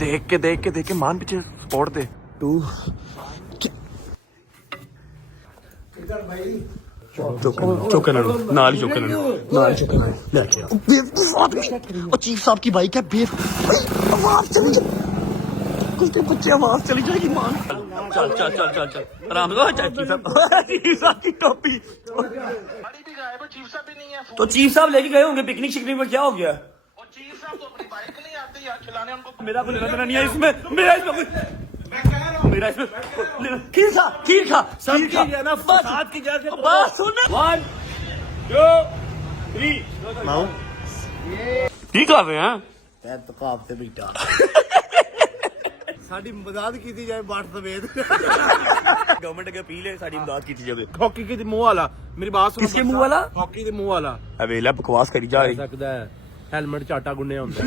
देख के मान पीछे स्पॉट दे तू चौके नाल ही चीफ साहब की बाइक है आवाज चली कुछ बच्चे आवाज चली जाएगी मान चल चल चल चल चल आराम से चीफ साहब की टोपी तो चीफ साहब लेके गए होंगे पिकनिक शिकनिक में क्या हो गया चीफ साहब तो अपनी बाइक नहीं आती यार चलाने उनको मेरा कोई लेना देना नहीं है इसमें मेरा इसमें खीर खा ना फसाद की जाके बस सुन 1 2 3 माऊ ਕੀ ਕਰ ਰਹੇ ਆ ਤੈ ਤਕਾਬ ਤੇ ਬੈਠਾ ਸਾਡੀ ਮਦਦ ਕੀਤੀ ਜਾਏ ਬਾਟ ਸਵੇਦ गवर्नमेंट अगर पी ले साड़ी मदद की जाए ਹੌਕੀ ਦੇ ਮੂੰਹ ਵਾਲਾ ਮੇਰੀ ਬਾਤ ਸੁਣ किसके मुंह वाला ਹੌਕੀ ਦੇ ਮੂੰਹ ਵਾਲਾ अवेला बकवास करी जा रही ਸਕਦਾ ਹੈ ਹੈਲਮਟ ਚਾਟਾ ਗੁੰਨਿਆ ਹੁੰਦਾ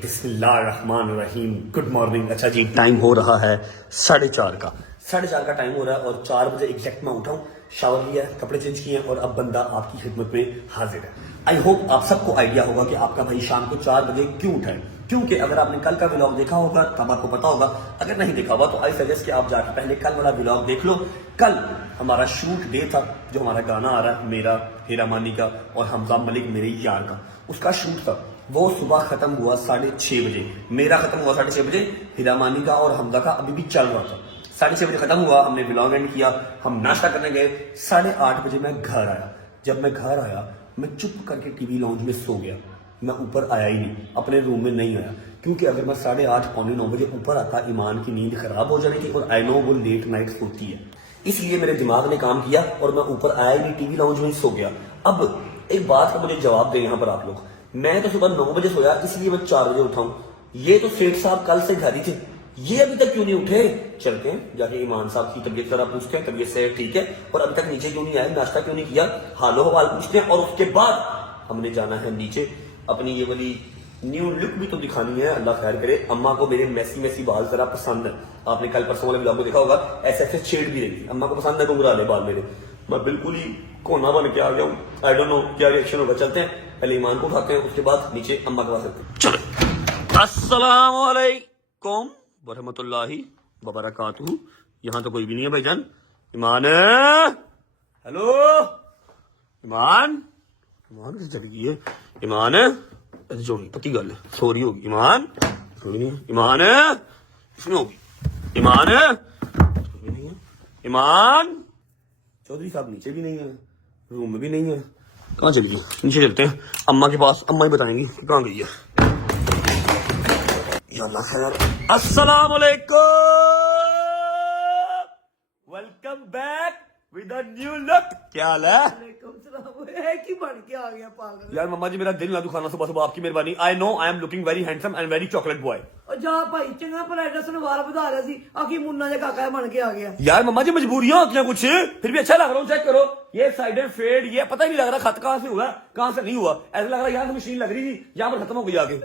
बिस्मिल्लाहिर्रहमानिर्रहीम गुड मॉर्निंग। अच्छा जी टाइम हो रहा है 4:30 का 4:30 का टाइम हो रहा है और 4 बजे एग्जैक्ट मैं उठाऊं शावर लिया कपड़े चेंज किए और अब बंदा आपकी खिदमत में हाजिर है। आई होप आप सबको आइडिया होगा कि आपका भाई शाम को 4 बजे क्यों उठा है, क्योंकि अगर आपने कल का व्लॉग देखा होगा तब आपको पता होगा, अगर नहीं देखा होगा तो आई सजेस्ट कि आप जाकर पहले कल वाला व्लॉग देख लो। कल हमारा शूट डे था, जो हमारा गाना आ रहा है मेरा, हीरा मानी का और हमजा मलिक मेरे यार का, उसका शूट था। वो सुबह खत्म हुआ 6:30 बजे, मेरा खत्म हुआ 6:30 बजे, हीरा मानी का और हमजा का अभी भी चल रहा था। 6:30 बजे खत्म हुआ, हमने व्लॉग एंड किया, हम नाश्ता करने गए। 8:30 बजे मैं घर आया। जब मैं घर आया मैं चुप करके टीवी लॉन्च में सो गया। मैं ऊपर आया ही नहीं, अपने रूम में नहीं आया, क्योंकि अगर मैं 8:30 पौने 9 बजे ऊपर आता ईमान की नींद खराब हो जानी थी और आई नो वो लेट नाइट सोती है, इसलिए मेरे दिमाग ने काम किया और मैं ऊपर आया ही नहीं, टीवी लॉन्च में ही सो गया। अब एक बात का मुझे जवाब दे यहाँ पर आप लोग, मैं तो सुबह 9 बजे सोया इसलिए मैं 4 बजे उठाऊं, ये तो सेठ साहब कल से घर ही थे, ये अभी तक क्यों नहीं उठे? चलते हैं जाके ईमान साहब की तबीयत जरा पूछते हैं, तबीयत से ठीक है और अभी तक नीचे क्यों नहीं आए, नाश्ता क्यों नहीं किया, हालो हवाल पूछते हैं और उसके बाद हमने जाना है नीचे। अपनी ये वाली न्यू लुक भी तो दिखानी है, अल्लाह खैर करे। अम्मा को मेरे मैसी बाल जरा पसंद है, आपने कल परसों वाले व्लॉग को देखा होगा, ऐसे छेड़ भी रही थी, अम्मा को पसंद है घुंघराले बाल मेरे, मैं बिल्कुल ही कोना बन के आ गया हूँ। आई डोंट नो क्या रिएक्शन होगा, चलते हैं पहले ईमान को उठाते हैं, उसके बाद नीचे अम्मा के पास चलते हैं। चलो अस्सलाम वालेकुम वरहमतुल्लाहि वबरकातुहू। यहाँ तो कोई भी नहीं है भाईजान। ईमान, हेलो ईमान, ईमान किसे चली गई है? ईमान जो नहीं पक्की गल सॉरी होगी, ईमान कोई नहीं है, ईमान इसमें होगी, ईमान कोई नहीं है, ईमान चौधरी साहब नीचे भी नहीं है, रूम में भी नहीं है, कहाँ चली गई? नीचे चलते हैं अम्मा के पास, अम्मा ही बताएंगी कि कहाँ गई है। या अल्लाह खैर। अस्सलाम वालेकुम, welcome back with a new look. क्या हाल है? की बन के आ गया पागल। यार मम्मा जी मेरा दिल ना दुखाना सुबह सुबह, आपकी मेहरबानी। I know I am looking very handsome and very chocolate boy. और जा भाई चंगा भला एड्रेस वाल बधा रहा सी, आखिर मुन्ना जे काका बन के आ गया। यार मम्मा जी मजबूरियां होती हैं कुछ, फिर भी अच्छा लग रहा हूँ, चेक करो ये साइडेड फेड, ये पता ही नहीं लग रहा खत कहाँ से हुआ कहाँ से नहीं हुआ, ऐसा लग रहा है यहाँ से मशीन लग रही थी, यहाँ पर खत्म हो गई आगे।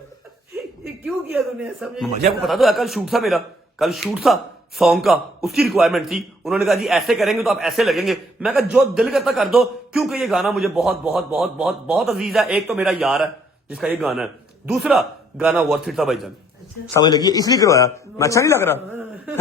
ये क्यों किया तूने? समझ मम्मा जी आपको पता तो है कल शूट था मेरा, कल शूट था सॉन्ग का, उसकी रिक्वायरमेंट थी, उन्होंने कहा जी ऐसे करेंगे तो आप ऐसे लगेंगे। मैं कहा जो दिल करता कर दो, क्योंकि ये गाना मुझे बहुत बहुत बहुत बहुत बहुत अजीज है। एक तो मेरा यार है जिसका ये गाना है, दूसरा गाना वर्थ इट था भाईजान, समझ लगी, इसलिए करवाया। मैं अच्छा नहीं लग रहा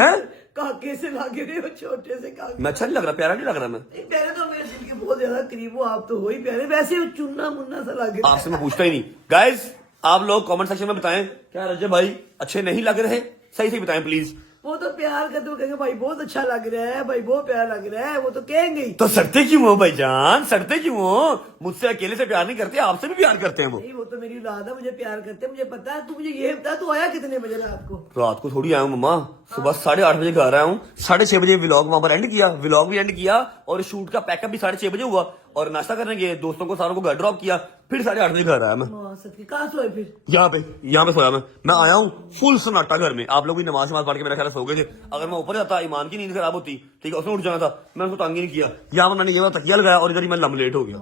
है? काके से लागे रहे हो, छोटे से काके। मैं अच्छा नहीं लग रहा, प्यारा नहीं लग रहा मैं? पहले तो मेरे दिल के बहुत ज्यादा करीब हो, आप तो हो ही प्यारे, वैसे चुन्ना मुन्ना सा लागे। आपसे मैं पूछता ही नहीं। गाइज आप लोग कमेंट सेक्शन में बताएं क्या रजब भाई अच्छे नहीं लग रहे, सही सही बताएं प्लीज। वो तो प्यार करते हुए कहेंगे भाई बहुत अच्छा लग रहा है, भाई बहुत प्यार लग रहा है, वो तो कहेंगे ही। तो सड़ते क्यों हो भाईजान, सड़ते क्यों हो? मुझसे अकेले से प्यार नहीं करते, आपसे भी प्यार करते हैं वो। नहीं वो तो मेरी औलाद है, मुझे प्यार करते हैं, मुझे पता है। तू मुझे ये बता तू आया कितने बजे रात को? रात को थोड़ी आया हूँ मम्मा, सुबह 8:30 बजे घर आया हूँ, 6:30 बजे व्लॉग वहां पर एंड किया, व्लॉग भी एंड किया और शूट का पैकअप भी 6:30 बजे हुआ और नाश्ता करने गए, दोस्तों को सारों को घर ड्रॉप किया, फिर 8:30 बजे घर आया मैं। कहाँ सोए फिर? यहाँ पे सोया मैं आया हूँ फुल सन्नाटा घर में, आप लोग भी नमाज पढ़ के मेरा ख्याल सो गए थे। अगर मैं ऊपर जाता ईमान की नींद खराब होती, ठीक है, उसने उठ जाना था, मैं उसको तंग ही नहीं किया। यहाँ पर मैंने ये तकिया लगाया और इधर ही मैं लम लेट हो गया।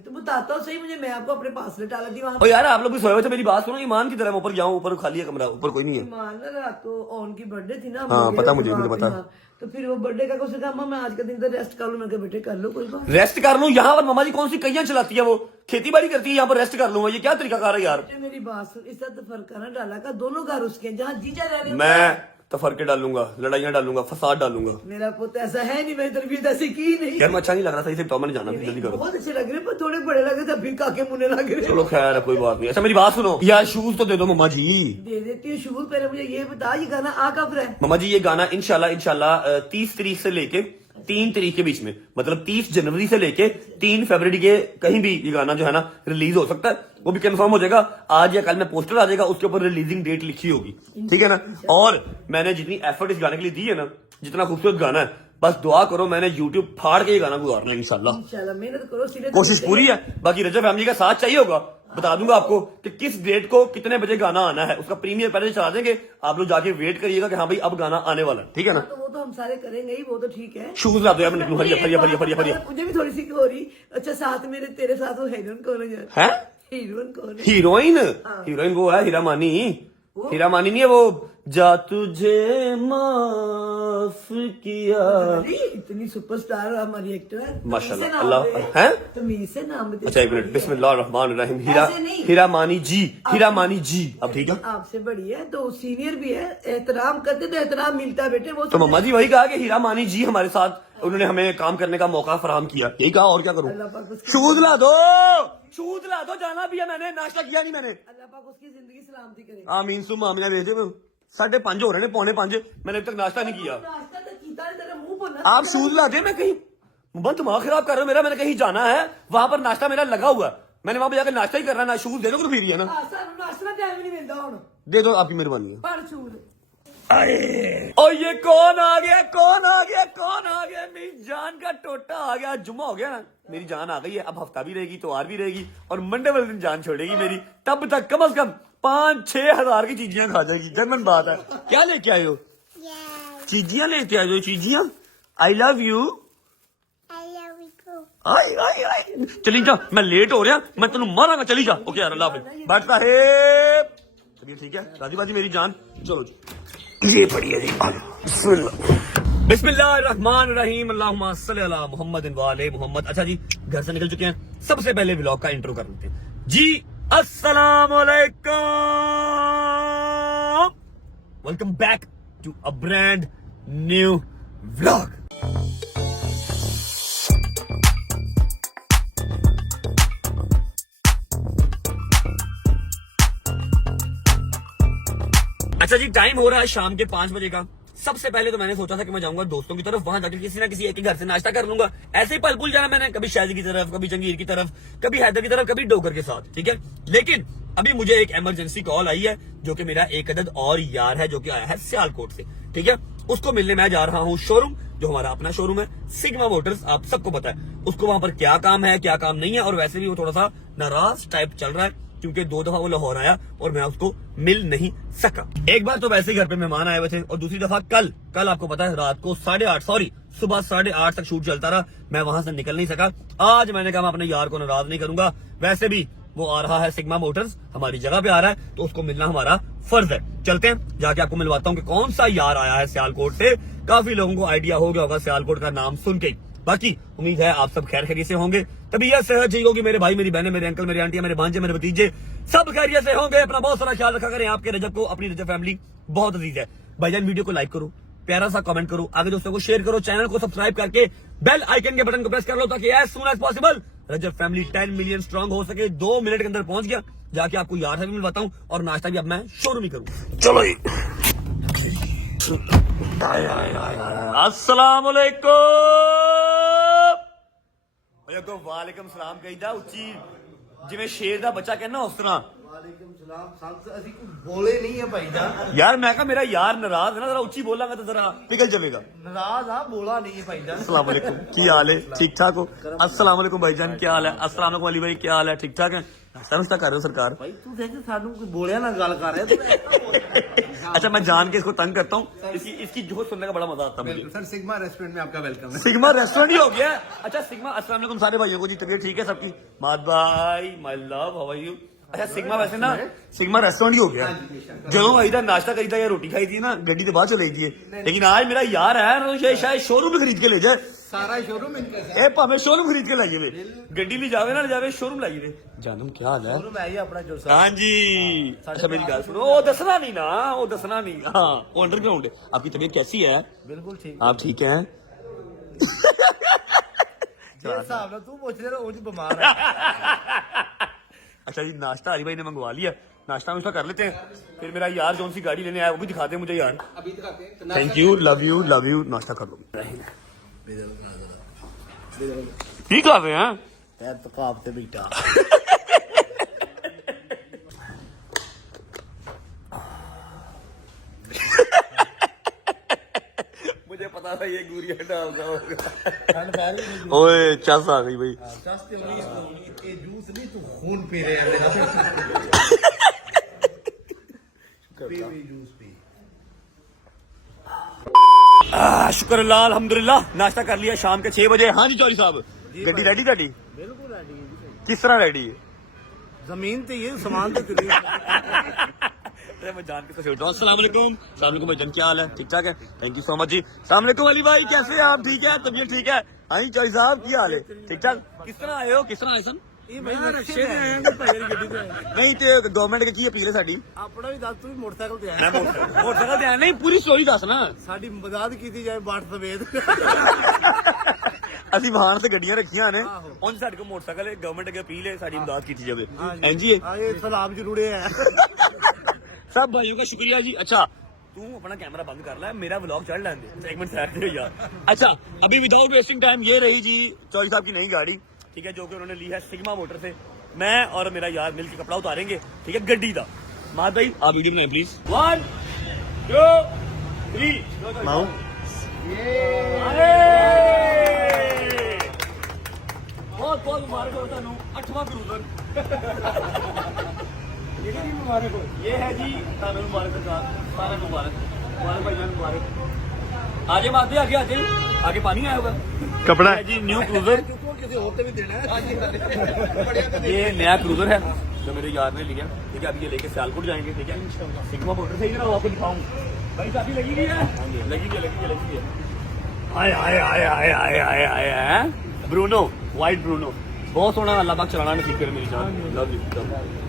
तो बताता हूँ सही मुझे, मैं आपको अपने पास लेटा लेती हूँ। और यार आप लोग भी सोए हुए थे, मेरी बात सुनो, ईमान की तरह मैं ऊपर जाऊँ, ऊपर खाली है कमरा, ऊपर कोई नहीं है। ईमान रात को ऑन की बर्थडे थी ना, हाँ पता मुझे पता। तो फिर वो बर्थडे का कुछ कहा मैं आज का दिन तो रेस्ट कर लूं। मैं कहा बेटे कर लो कोई बात रेस्ट कर लूं? यहाँ पर मम्मा जी कौन सी कैया चलाती है, वो खेती बाड़ी करती है, यहाँ पर रेस्ट कर लूं? ये क्या तरीका कार है यार? नहीं। मेरी बात सुन, इसका तो फर्क है ना डाला का, दोनों घर उसके हैं, जहाँ जीजा रह रहे हैं, मैं तफरके डालूंगा, लड़ाइयां डालूंगा, फसाद डालूंगा। मेरा पुत्र ऐसा है नहीं, मैंने तरबियत ऐसी की नहीं। यार मैं अच्छा नहीं लग रहा, सही से बताओ, मैंने जाना जल्दी करो। बहुत अच्छे लग रहे पर थोड़े बड़े लगे थे, फिर काके मुन्ने लग रहे। चलो खैर है, कोई बात नहीं। अच्छा मेरी बात सुनो यार, शूज तो दे दो मम्मा जी। दे देती हूँ शूज। पहले मुझे ये बता, ये गाना आ कब रहा है? मम्मा जी ये गाना इंशाल्लाह 30 तारीख से लेके 3 तारीख के बीच में, मतलब 30 जनवरी से लेके 3 फरवरी के कहीं भी ये गाना जो है ना रिलीज हो सकता है। वो भी कंफर्म हो जाएगा, आज या कल में पोस्टर आ जाएगा, उसके ऊपर रिलीजिंग डेट लिखी होगी, ठीक है ना। और मैंने जितनी एफर्ट इस गाने के लिए दी है ना, जितना खूबसूरत गाना है, बस दुआ करो मैंने यूट्यूब फाड़ के ये गाना गुजारना है इंशाल्लाह। इंशाल्लाह मेहनत करो, सीधे कोशिश पूरी है। बाकी रजब फैमिली का साथ चाहिए होगा, बता दूंगा आपको कि किस डेट को कितने बजे गाना आना है, उसका प्रीमियर पहले से चला देंगे। आप लोग जाके वेट करिएगा कि हाँ भाई अब गाना आने वाला है, ठीक है ना। तो वो तो हम सारे करेंगे ही, वो तो ठीक है। शूज ला दो यार, मैं निकलूं। हरिया मुझे भी थोड़ी सी हो रही। अच्छा साथ मेरे तेरे साथ वो हीरोइन कौन है? है हीरोइन कौन है? हीरोइन वो है हीरा मानी। हीरा मानी नहीं है वो, जा तुझे माफ किया। अरे, इतनी सुपरस्टार हमारी एक्टर, माशाल्लाह, अल्लाह है। तमीज से नाम दे। अच्छा एक मिनट, बिस्मिल्लाहिर्रहमानिर्रहीम। हीरा ऐसे नहीं। हीरा मानी जी। अब ठीक है, आपसे बड़ी है तो सीनियर भी है, एहतराम करते तो एहतराम मिलता है बेटे। वो तो मम्मा जी वही कहा कि हीरा मानी जी हमारे साथ, उन्होंने हमें काम करने का मौका फराहम किया, यही कहा, और क्या करूं। अल्लाह पाक उसकी शूज ला दो, जाना भी है, मैंने नाश्ता किया नहीं मैंने। अल्लाह पाक उसकी जिंदगी सलामती करे। आमीन सुम आमीना भेजे। 5:30 हो रहे हैं, 4:45, मैंने अभी तक नाश्ता नहीं किया। नाश्ता तो कीता है, तेरा मुंह बोला। आप शूज ला दे, मैं कहीं मन दिमाग खराब कर रहे हो मेरा, मैंने कहीं जाना है, वहां पर नाश्ता मेरा लगा हुआ है, मैंने वहां पर जाकर नाश्ता ही करना है, ना शूज दे दो तो फिर ही है ना। नाश्ता टाइम नहीं मिलता हुन। दे दो, आपकी मेहरबानी है। पर शूज और ये कौन आ गया, मेरी जान का टोटा आ गया। जुम्मा हो गया ना, मेरी जान आ गई है, अब हफ्ता भी रहेगी, त्योहार भी रहेगी, और मंडे वाले दिन जान छोड़ेगी मेरी। तब तक कम से कम 5-6 हजार की चीजियां खा जाएगी, जनमन बात है। क्या लेके आए हो? चीजियां लेके आए हो, चीजियां। I love you. आई चली जा, मैं लेट हो रहा, मैं तेन मारांगा, चली जा। ओके यार, अल्लाह हाफिज़। बैठता है, चलिए ठीक है, राजी बाजी मेरी जान। चलो जी, ये पढ़िए जी, बिस्मिल्लाहिर्रहमानिर्रहीम, अल्लाहुम्मा सल्ली अला मुहम्मद व आले मुहम्मद। अच्छा जी, घर से निकल चुके हैं, सबसे पहले व्लॉग का इंट्रो कर लेते हैं जी। अस्सलाम वालेकुम, welcome back to a brand new vlog. अच्छा जी, टाइम हो रहा है शाम के 5 बजे का। सबसे पहले तो मैंने सोचा था कि मैं जाऊंगा दोस्तों की तरफ, वहां जाकर किसी ना किसी एक के घर से नाश्ता कर लूंगा। ऐसे ही पल पुल जाना मैंने, कभी शाजी की तरफ, कभी जंगीर की तरफ, कभी हैदर की तरफ, कभी डोगर के साथ, ठीक है। लेकिन अभी मुझे एक इमरजेंसी कॉल आई है, जो कि मेरा एक अदद और यार है, जो कि आया है सियालकोट से, ठीक है। उसको मिलने मैं जा रहा हूँ शोरूम, जो हमारा अपना शोरूम है, सिग्मा मोटर्स, आप सबको पता है उसको वहां पर क्या काम है क्या काम नहीं है। और वैसे भी वो थोड़ा सा नाराज टाइप चल रहा है, क्योंकि 2 दफा वो लाहौर आया और मैं उसको मिल नहीं सका। एक बार तो वैसे ही घर पे मेहमान आए हुए थे, और दूसरी दफा कल आपको पता है रात को 8:30 सुबह 8:30 तक शूट चलता रहा, मैं वहां से निकल नहीं सका। आज मैंने कहा मैं अपने यार को नाराज नहीं करूंगा, वैसे भी वो आ रहा है सिग्मा मोटर्स, हमारी जगह पे आ रहा है, तो उसको मिलना हमारा फर्ज है। चलते हैं, जाके आपको मिलवाता हूँ कि कौन सा यार आया है सियालकोट से। काफी लोगों को आइडिया हो गया होगा सियालकोट का नाम सुन के। बाकी उम्मीद है आप सब खैर खैरियत से होंगे, तबीयत सेहत चाहिए होगी, मेरे भाई मेरी बहनें, मेरे अंकल, मेरे आंटियां, मेरे भांजे, मेरे भतीजे, सब खैरियत से होंगे। अपना बहुत सारा ख्याल रखा करें। आपके रजब को, अपनी रजब फैमिली बहुत अजीज है। भाईजान वीडियो को लाइक करो, प्यारा सा कमेंट करो, आगे दोस्तों को शेयर करो, चैनल को सब्सक्राइब करके बेल आइकन के बटन को प्रेस कर लो, ताकि एज सून एज पॉसिबल रजब फैमिली 10 मिलियन स्ट्रांग हो सके। 2 मिनट के अंदर पहुंच गया, जाके आपको यार से भी मिलवाता हूँ, और नाश्ता भी अब मैं शोरूम ही करूँ। चलो जी, अस्सलाम वालेकुम सलाम कहीदा उच्ची, जिवें शेर दा बच्चा कहना उस तरह। वालेकुम सलाम। संत असी कुछ बोले नहीं है भाई जान। यार मैं कहा मेरा यार नाराज है ना, जरा उच्ची बोलांगा तो जरा पिघल जाएगा। नाराज हाँ, बोला नहीं है भाई जान। अस्सलाम वालेकुम, की हाल है? ठीक ठाक हो? अस्सलाम वालेकुम भाईजान, क्या हाल है? अस्सलाम वालेकुम अली भाई, क्या हाल है? ठीक ठाक है? नाश्ता कर रहे हो सरकार? भाई तू देख सानू कोई बोलिया ना गल कर रहा है। अच्छा मैं जान के इसको तंग करता हूँ, इसकी जोश सुनने का बड़ा मजा आता है मुझे। सर सिग्मा रेस्टोरेंट में आपका वेलकम है। सिग्मा रेस्टोरेंट ही हो गया। अच्छा सिग्मा, अस्सलाम वालेकुम सारे भाइयों को जी, तबीयत ठीक है सबकी? माद भाई, my love, how are you? ਅੱਛਾ ਸਿਗਮਾ ਵੈਸੇ ਨਾ ਸਿਗਮਾ ਰੈਸਟੋਰੈਂਟ ਹੀ ਹੋ ਗਿਆ ਜਦੋਂ ਆਈਦਾ ਨਾਸ਼ਤਾ ਕਰੀਦਾ ਜਾਂ ਰੋਟੀ ਖਾਈਦੀ ਹੈ ਨਾ ਗੱਡੀ ਤੇ ਬਾਅਦ ਚ ਲਈਦੀ ਹੈ ਲੇਕਿਨ आज ਮੇਰਾ ਯਾਰ ਹੈ ਨਾ ਸ਼ਾਇਦ ਸ਼ੋਰੂਮ ਖਰੀਦ ਕੇ ਲੈ ਜਾਏ ਸਾਰਾ ਸ਼ੋਰੂਮ ਇਨਕੇ ਇਹ ਭਾਵੇਂ ਸ਼ੋਰੂਮ ਖਰੀਦ ਕੇ ਲਾਈਏ ਵੇ ਗੱਡੀ ਲਈ ਜਾਵੇ ਨਾ ਜਾਵੇ ਸ਼ੋਰੂਮ ਲਾਈਏ ਵੇ ਜਾਨਮ ਕੀ ਹਾਲ ਹੈ ਸ਼ੋਰੂਮ ਹੈ ਹੀ ਆਪਣਾ ਜੋ हाँ जी अच्छा मेरी गाल सुनो वो दसना नहीं ना वो दसना नहीं हाँ वो अंडरग्राउंड है आपकी तबीयत कैसी है ਬਿਲਕੁਲ ਠੀਕ आप ठीक हैं ਜੇ ਹਿਸਾਬ ਨਾਲ ਤੂੰ ਪੁੱਛ ਰਿਹਾ ਉਹ ਚ ਬਿਮਾਰ ਹੈ अच्छा जी नाश्ता हरी भाई ने मंगवा लिया नाश्ता वाश्ता कर लेते हैं फिर मेरा यार जो सी गाड़ी लेने आया वो भी दिखाते हैं मुझे यार ਅਭੀ ਦਿਖਾਤੇ हैं थैंक यू लव यू नाश्ता कर लो ठीक आ गए हैं ਤੇ ਤਕਾਬ ਤੇ ਬੈਠਾ मुझे पता था ये गुरिया डालता होगा ਠੰਡ ਪੈ ਰਹੀ ਨਹੀਂ ओए चस आ गई भाई ਸਸਤੇ ਹੋਣੀ ਇਹ ਜੂਸ ਨਹੀਂ ਤੂੰ ਖੂਨ ਪੀ ਰਿਹਾ ਹੈ ਪੀ ਵੀ ਜੂਸ ਪੀ शुक्र अल्लाह अल्हम्दुलिल्लाह नाश्ता कर लिया शाम के 6 बजे हाँ जी चौधरी साहब गड्डी रेडी ਤੁਹਾਡੀ ਬਿਲਕੁਲ ਰੈਡੀ ਹੈ ਜੀ किस तरह रेडी है ਜ਼ਮੀਨ ਤੇ ਇਹ ਸਮਾਨ ਤੇ ਤੇਰੀ अरे मैं जान के तो हूँ अस्सलाम वालेकुम भाई जन क्या हाल है ठीक ठाक है थैंक यू सो मच जी अस्सलाम वालेकुम अली भाई कैसे हैं आप ठीक है तबीयत ठीक है हाँ जी चौधरी साहब क्या हाल है ठीक ठाक किस तरह आए हो किस तरह आए सन ਇਹ ਮੈਂ ਰਕਸ਼ੇ ਤੇ ਆਇਆ ਕਿ ਭਾਈ ਗੱਡੀ ਤੇ ਆਇਆ नहीं तो गवर्नमेंट की अपील है साडी ਆਪਣਾ ਵੀ ਦੱਸ ਤੂੰ ਵੀ ਮੋਟਰਸਾਈਕਲ ਤੇ मैं ਆਇਆ मोटरसाइकिल ते आया नहीं पूरी स्टोरी दस ना ਸਾਡੀ ਮਦਦ ਕੀਤੀ ਜਾਏ ਬਾਟ ਸਵੇਦ ਅਸੀਂ ਵਾਹਨ ਤੇ ਗੱਡੀਆਂ ਰੱਖੀਆਂ ਨੇ ਆਹੋ। ਉਹਨਾਂ ਸਾਡੇ ਕੋਲ ਮੋਟਰਸਾਈਕਲ ਹੈ ਗਵਰਨਮੈਂਟ ਅੱਗੇ ਅਪੀਲ ਹੈ ਸਾਡੀ ਮਦਦ ਕੀਤੀ ਜਾਵੇ ਹਾਂਜੀ। ਹਾਂਜੀ ਆ ਇਹ ਸਲਾਮ ਜਰੂਰੇ ਹੈ सब भाइयों का शुक्रिया जी अच्छा तू अपना कैमरा बंद कर ला मेरा व्लॉग चढ़ लेने दे एक मिनट साइड दे यार अच्छा अभी विदाउट वेस्टिंग टाइम ये रही जी चौधरी साहब की नई गाड़ी ठीक है जो कि उन्होंने ली है सिग्मा मोटर से मैं और मेरा यार मिल के कपड़ा उतारेंगे ठीक है गड्डी का माद भाई आप वीडियो बनाए प्लीज 1 2 3 ਮਾਉ बहुत बहुत मुबारक हो तुहानू 8वां क्रूजर ये है जी तुहानू मुबारक सरकार सारा मुबारक मुबारक भाई मुबारक आगे बात आगे आगे आगे पानी आया होगा कपड़ा है जी न्यू क्रूजर ਕਿਸੇ ਹੋਰ ਤੇ ਵੀ ਦੇਣਾ ਹੈ ये नया क्रूजर है जो मेरे यार ने लिया ठीक है अभी ये लेके सियालकोट जाएंगे ठीक है सिग्मा मोटर से ही ना वो आपको दिखाऊं भाई काफी लगी हुई है लगी है हाय हाय हाय हाय हाय हाय हाय हाय ब्रूनो वाइट ब्रूनो बहुत सोना अल्लाह पाक चलाना नसीब करे मेरी जान लव यू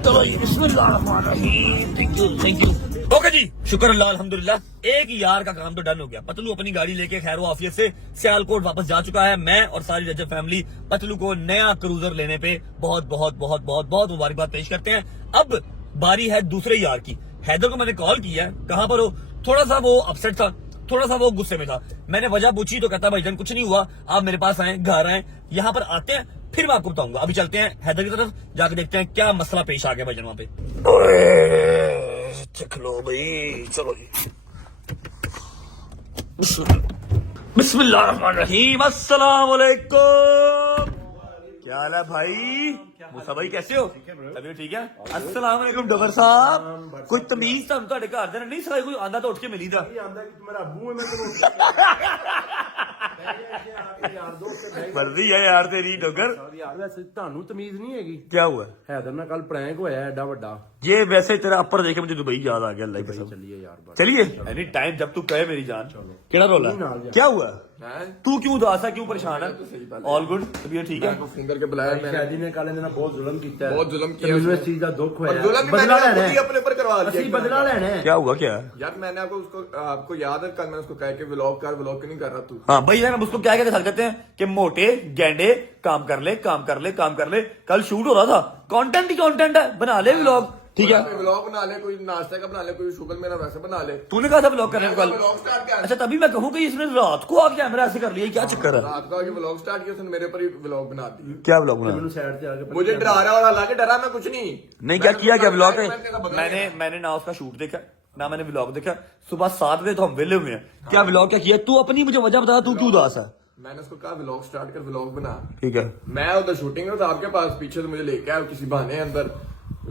चलो जी बिस्मिल्लाहिर्रहमानिर्रहीम थैंक यू ओके जी शुक्र अल्लाह अल्हम्दुलिल्लाह एक यार का काम तो डन हो गया पतलू अपनी गाड़ी लेके खैर आफियत से सियालकोट वापस जा चुका है मैं और सारी रजब फैमिली पतलू को नया क्रूजर लेने पे बहुत बहुत बहुत बहुत बहुत मुबारकबाद पेश करते हैं अब बारी है दूसरे यार की हैदर को मैंने कॉल किया कहाँ पर हो थोड़ा सा वो अपसेट था थोड़ा सा वो गुस्से में था मैंने वजह पूछी तो कहता भाईजान कुछ नहीं हुआ आप मेरे पास आए घर आए यहाँ पर आते हैं फिर मैं आपको बताऊंगा अभी चलते हैं हैदर की तरफ जाकर देखते हैं क्या मसला पेश आ गया भाईजान वहां पे चख लो भाई चलो जी बिस्मिल्लाहिर्रहमानिर्रहीम अस्सलाम वालेकुम क्या हाल है भाई मूसा भाई कैसे हो तबीयत ठीक है अस्सलाम वालेकुम डबर साहब कोई तमीज ਤੁਹਾਨੂੰ ਤੁਹਾਡੇ ਘਰ ਦੇ ਨਹੀਂ ਸਿਖਾਈ ਕੋਈ ਆਂਦਾ ਤਾਂ ਉੱਠ ਕੇ ਮਿਲੀਦਾ ਮਰਜ਼ੀ ਹੈ ਯਾਰ ਤੇਰੀ ਡੋਗਰ ਯਾਰ ਵੈਸੇ ਤੁਹਾਨੂੰ ਤਮੀਜ਼ ਨਹੀਂ ਹੈਗੀ क्या हुआ ਹੈਦਰ ਨਾਲ ਕੱਲ ਪ੍ਰੈਂਕ ਹੋਇਆ ਐਡਾ ਵੱਡਾ ये वैसे तेरा अपर देखे मुझे दुबई याद आ गया अल्लाह की कसम ਚੱਲੀਏ ਯਾਰ ਬਸ चलिए एनी टाइम जब तू कहे मेरी जान केड़ा रोल है क्या हुआ तू क्यों उदास है क्यों परेशान है ऑल गुड तबीयत ठीक है फोन करके बुलाया मैंने ਸ਼ਾਦੀ ਨੇ ਕੱਲ ਇਹਨਾਂ ਨਾਲ ਬਹੁਤ ਜ਼ੁਲਮ ਕੀਤਾ ਹੈ बहुत जुल्म ਤੇ किया ਮੈਨੂੰ ਇਸ ਚੀਜ਼ ਦਾ ਦੁੱਖ और ਹੋਇਆ जुल्म भी ਬਦਲਾ मैंने ਲੈਣਾ खुद ही ਹੈ अपने ऊपर करवा ਅਸੀਂ दिया ਬਦਲਾ ਲੈਣਾ ਹੈ क्या हुआ क्या यार मैंने आपको याद है कल मैंने उसको कहा कि व्लॉग क्यों नहीं कर रहा तू हाँ भाई हम उसको क्या कहते सकते हैं कि मोटे गैंडे काम कर ले काम कर ले काम कर ले कल शूट हो रहा था कंटेंट ही कंटेंट है बना ले व्लॉग ठीक है व्लॉग बना ले कोई नाश्ते का बना ले कोई शुगर मेरा वैसे बना ले तूने कहा था व्लॉग करने को कल व्लॉग स्टार्ट किया अच्छा तभी मैं कहूँ कि इसने रात को आके कैमरा ऐसे कर लिया क्या चक्कर है रात का व्लॉग स्टार्ट किया उसने मेरे पर ही व्लॉग बना दी क्या व्लॉग बना ਮੈਨੂੰ ਸਾਈਡ ਤੇ ਆ ਕੇ मुझे डरा रहा और हालांकि डरा मैं कुछ नहीं नहीं क्या किया क्या व्लॉग है मैंने तेरा बदला मैंने ना उसका शूट देखा ना मैंने व्लॉग देखा सुबह 7 बजे तो हम वेले हुए हैं क्या व्लॉग क्या किया तू अपनी मुझे वजह बता तू क्यों उदास है मैंने उसको कहा व्लॉग स्टार्ट कर व्लॉग बना ठीक है मैं उधर शूटिंग में था आपके पास पीछे से मुझे लेके आया किसी बहाने अंदर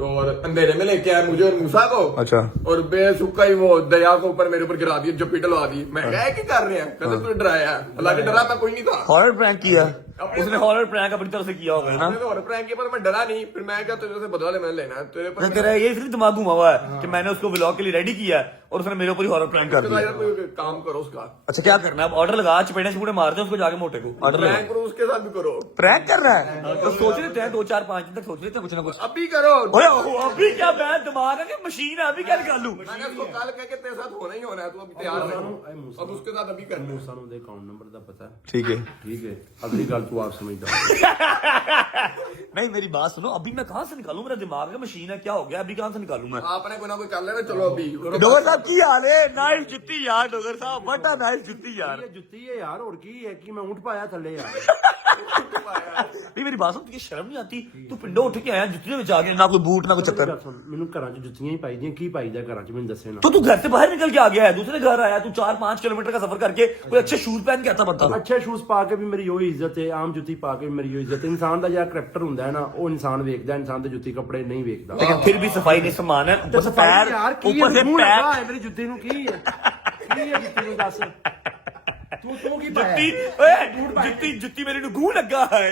और अंधेरे में लेके आया मुझे और मूसा को अच्छा और बेसुका ही वो दरिया को ऊपर मेरे ऊपर गिरा दिया जप्पी डलवा दी मैं क्या कर रहे हैं कहते तू डराया हालांकि डरा मैं कोई नहीं था हॉरर प्रैंक किया उसने हॉरर प्रैंक अपनी तरफ से किया होगा ना। मैंने तो और प्रैंक किया पर मैं डरा नहीं, फिर मैं क्या तुझे से बदला ले, मैंने लेना है तेरे पर। तेरा ये इसलिए दिमाग घुमा हुआ है कि मैंने उसको व्लॉग के लिए रेडी किया है और उसने मेरे ऊपर ही हॉरर प्रैंक कर दिया। यार कोई काम करो उसका, अच्छा क्या करना है अब? ऑर्डर लगा, चपेड़े चपूड़े मारते हैं उसको जाके मोटे को। ऑर्डर लगा, प्रैंक करो उसके साथ भी करो। प्रैंक कर रहा है तो सोच लेते हैं 2 4 5 दिन तक सोच लेते हैं कुछ ना कुछ। अभी करो। ओए अभी क्या मैं दिमाग है कि मशीन है, अभी क्या निकालू? मैंने उसको कल कह के तेरे साथ होना ही होना है, तू अभी तैयार रह। अब उसके साथ अभी करना। ਸਾਨੂੰ ਦੇ ਅਕਾਊਂਟ ਨੰਬਰ ਦਾ ਪਤਾ ਹੈ। ठीक है ਠੀਕ ਹੈ ਅਗਲੀ ਗੱਲ ਤੂੰ ਆਪ ਸਮਝਦਾ। नहीं मेरी बात सुनो, अभी मैं कहाँ से निकालूं? मेरा दिमाग है मशीन है, क्या हो गया? अभी कहाँ से निकालूं मैं? आपने कोई ना कोई कर लेना, चलो अभी। डोगर साहब की हाल है? नाइस जुत्ती यार डोगर साहब, बड़ा नाइस जुत्ती यार। ਇਹ ਜੁੱਤੀ ਹੈ ਯਾਰ, ਹੋਰ ਕੀ ਹੈ ਕਿ ਮੈਂ ਊਂਠ ਪਾਇਆ ਥੱਲੇ ਯਾਰ। नहीं मेरी बात सुन, तुझे शर्म नहीं आती? तू पिंडो उठ के आया जुत्तियों में जाके, ना कोई बूट ना कोई चक्कर। ਮੈਨੂੰ ਘਰਾਂ 'ਚ ਜੁੱਤੀਆਂ ਹੀ ਪਾਈਦੀਆਂ, ਕੀ ਪਾਈਦਾ ਘਰਾਂ 'ਚ ਮੈਨੂੰ ਦੱਸੇ ਨਾ। तो तू घर से बाहर निकल के आ गया है, दूसरे घर आया, तू 4 5 किलोमीटर का सफर करके कोई अच्छे शूज पहन के आता पड़ता। ਅੱਛੇ ਸ਼ੂਜ਼ ਪਾ ਕੇ ਵੀ ਮੇਰੀ ਉਹੀ ਇੱਜ਼ਤ ਹੈ, ਆਮ ਜੁੱਤੀ ਪਾ ਕੇ ਵੀ ਮੇਰੀ ਉਹੀ ਇੱਜ਼ਤ ਹੈ। ਇਨਸਾਨ ਦਾ ਜਿਹੜਾ ਕਰੈਕਟਰ ਹੁੰਦਾ ਹੈ ਨਾ, ਉਹ ਇਨਸਾਨ ਵੇਖਦਾ, ਇਨਸਾਨ ਦੇ ਜੁੱਤੀ ਕੱਪੜੇ ਨਹੀਂ ਵੇਖਦਾ। लेकिन फिर भी सफाई नहीं समान है, ऊपर से पैर, ਯਾਰ ਕੀ ऊपर से ਮੂੰਹ पैर। ਲੱਗਾ ਹੈ ਮੇਰੀ ਜੁੱਤੀ ਨੂੰ, ਕੀ ਹੈ ਕੀ ਹੈ ਜੁੱਤੀ ਨੂੰ ਦੱਸ ਤੂੰ ਕੀ ਪਾਇਆ जुत्ती ओए जुत्ती जुत्ती मेरे ਨੂੰ ਗੂੰ ਲੱਗਾ ਹੈ।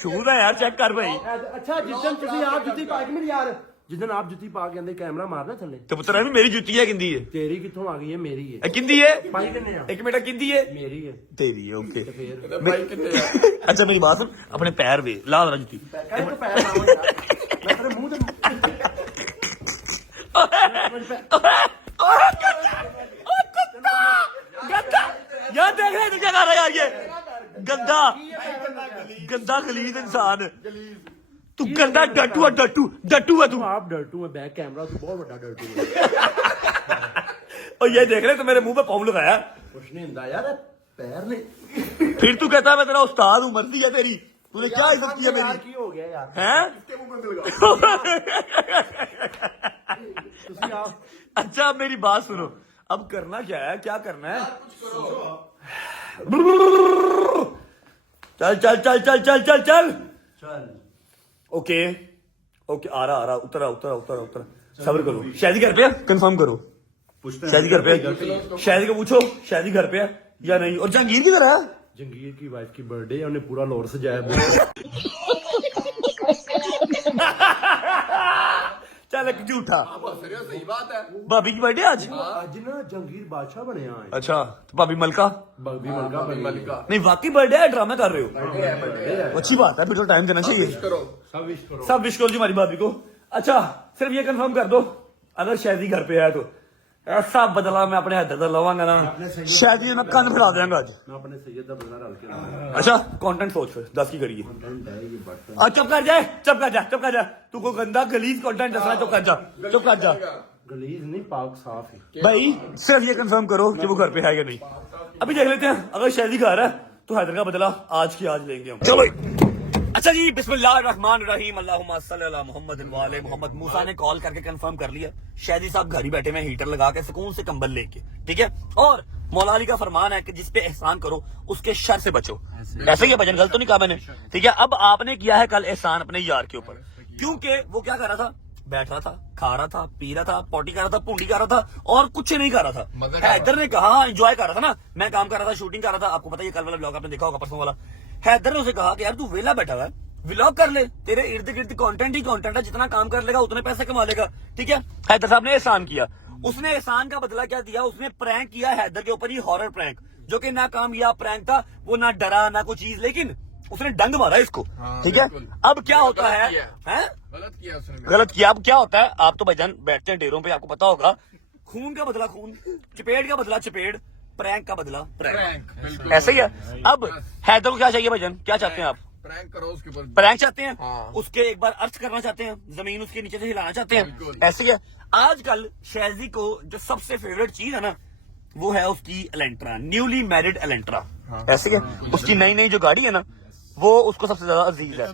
शूज है यार, चेक कर भाई। ਅੱਛਾ ਜਿੱਦਣ ਤੁਸੀਂ ਆਪ ਜੁੱਤੀ ਪਾ ਕੇ ਮੇਰੀ ਯਾਰ, ਜਿੱਦਣ ਆਪ ਜੁੱਤੀ ਪਾ ਕੇ ਆਂਦੇ ਕੈਮਰਾ ਮਾਰਨਾ ਥੱਲੇ। ਤੇ ਪੁੱਤਰਾ ਵੀ ਮੇਰੀ ਜੁੱਤੀ ਹੈ ਕਿੰਦੀ ਹੈ? ਤੇਰੀ ਕਿੱਥੋਂ ਆ ਗਈ ਹੈ? ਮੇਰੀ ਹੈ। ਇਹ ਕਿੰਦੀ ਹੈ? ਪਾਈ ਦਿੰਨੇ ਆ। ਇੱਕ ਮਿੰਟ ਕਿੰਦੀ ਹੈ? ਮੇਰੀ ਹੈ। तेरी है ओके। ਫੇਰ भाई कितने अच्छा मेरी बात सुन, अपने पैर वे ला जरा जुत्ती। ਕਹਿ ਤੂੰ ਪੈਰ ਲਾਵਾਂ ਯਾਰ, ਮੈਂ ਤੇਰੇ ਮੂੰਹ ਤੇ गंदा यार, देख रहे क्या कर रहा है यार ये गंदा गंदा गलीज इंसान। तू गंदा डट्टू है, डट्टू डट्टू है तू। ਤੂੰ ਆਪ ਡਰਟੂ ਹੈ, ਬੈਕ ਕੈਮਰਾ ਤੂੰ ਬਹੁਤ ਵੱਡਾ ਡਰਟੂ ਹੈ। और ये देख रहे तो मेरे मुंह पे पाँव लगाया। ਕੁਛ ਨਹੀਂ ਹੁੰਦਾ ਯਾਰ, ਪੈਰ ਨੇ। फिर तू कहता है मैं तेरा उस्ताद हूँ, मर्जी है तेरी, तूने क्या इज्जत की है ਯਾਰ मेरी? ਕੀ ਹੋ ਗਿਆ ਯਾਰ? हैं? ਤੁਸੀਂ ਆਪ अच्छा अब मेरी बात सुनो, अब करना क्या है, क्या करना है? चल चल चल चल चल चल चल ਚੱਲ ओके ओके, आ रहा उतरा सब्र करो। शायद घर पे है, कंफर्म करो। शायद घर पे है, शायद को पूछो शायद घर पे है या नहीं। और जहांगीर किधर है? जंगीर की वाइफ की बर्थडे है, उन्हें पूरा लोर सजाया। चल एक झूठा, सही बात है। भाभी की बर्थडे आज? आज ना जंगीर बादशाह बने हैं। अच्छा तो भाभी मलका बबी मलका बनी। मलिका नहीं, वाकई बर्थडे है, ड्रामा कर रहे हो? अच्छी बात है, फिर तो टाइम देना चाहिए। करो सब विश करो। सब विश करो जी हमारी भाभी को। अच्छा सिर्फ ये कंफर्म कर दो, अगर शायद घर पे है तो ऐसा बदला मैं अपने हाथ लवांगा ना, शायद मैं कान फैला देंगे आज। मैं अपने सैयद का बदला डाल के अच्छा कंटेंट सोच फिर 10 की करिए। कंटेंट है ये बट और चुप कर जाए, चुप कर जा, चुप कर जा। तू को गंदा गलीज कंटेंट दसना, चुप कर जा, चुप कर जा। गलीज नहीं, पाक साफ है। भाई सिर्फ ये कंफर्म करो कि वो घर पे है या नहीं। अभी देख लेते हैं, अगर शायद घर है तो हैदर का बदला आज की आज लेंगे हम। चलो अच्छा जी, बिस्मिल्लाहिर्रहमानिर्रहीम, अल्लाहुम्मा सल्ली अला मुहम्मद व आले मोहम्मद। मूसा ने कॉल करके कंफर्म कर लिया, शायदी साहब घर ही बैठे में हीटर लगा के सुकून से कंबल लेके, ठीक है। और मौला अली का फरमान है कि जिस पे एहसान करो उसके शर से बचो। ऐसे ही भजन गलत तो नहीं कहा मैंने, ठीक है। अब आपने किया है कल एहसान अपने यार के ऊपर, क्योंकि वो क्या कर रहा था, बैठ रहा था, खा रहा था, पी रहा था, पॉटी कर रहा था, पूंडी कर रहा था और कुछ नहीं कर रहा था। हैदर ने कहा, एंजॉय कर रहा था ना, मैं काम कर रहा था, शूटिंग कर रहा था। आपको पता है कल वाला ब्लॉग आपने देखा होगा, परसों वाला। हैदर ने उसे कहा कि यार तू वेला बैठा हुआ है, व्लॉग कर ले, तेरे इर्द गिर्द कंटेंट ही कंटेंट है, जितना काम कर लेगा उतने पैसे कमा लेगा, ठीक है। हैदर साहब ने एहसान किया, उसने एहसान का बदला क्या दिया, उसने प्रैंक किया हैदर के ऊपर ही, हॉरर प्रैंक, जो कि नाकामयाब प्रैंक था। वो ना डरा ना कोई चीज, लेकिन उसने डंग मारा इसको, ठीक है। अब क्या होता है, गलत किया उसने। गलत किया। अब क्या होता है, आप तो भाईजान बैठते हैं डेरों पे, आपको पता होगा, खून का बदला खून, चपेट का बदला चपेट, प्रैंक का बदला प्रैंक, ऐसे ही है। अब हैदर को क्या चाहिए भाईजान, क्या चाहते हैं आप? प्रैंक करो उसके ऊपर, प्रैंक चाहते हैं, हाँ। उसके एक बार अर्थ करना चाहते हैं, जमीन उसके नीचे से हिलाना चाहते हैं, ऐसे ही है। आजकल शैजी को जो सबसे फेवरेट चीज है ना, वो है उसकी एलेंट्रा, न्यूली मैरिड एलेंट्रा, ऐसे है। उसकी नई नई जो गाड़ी है ना, वो उसको सबसे ज्यादा अजीज है।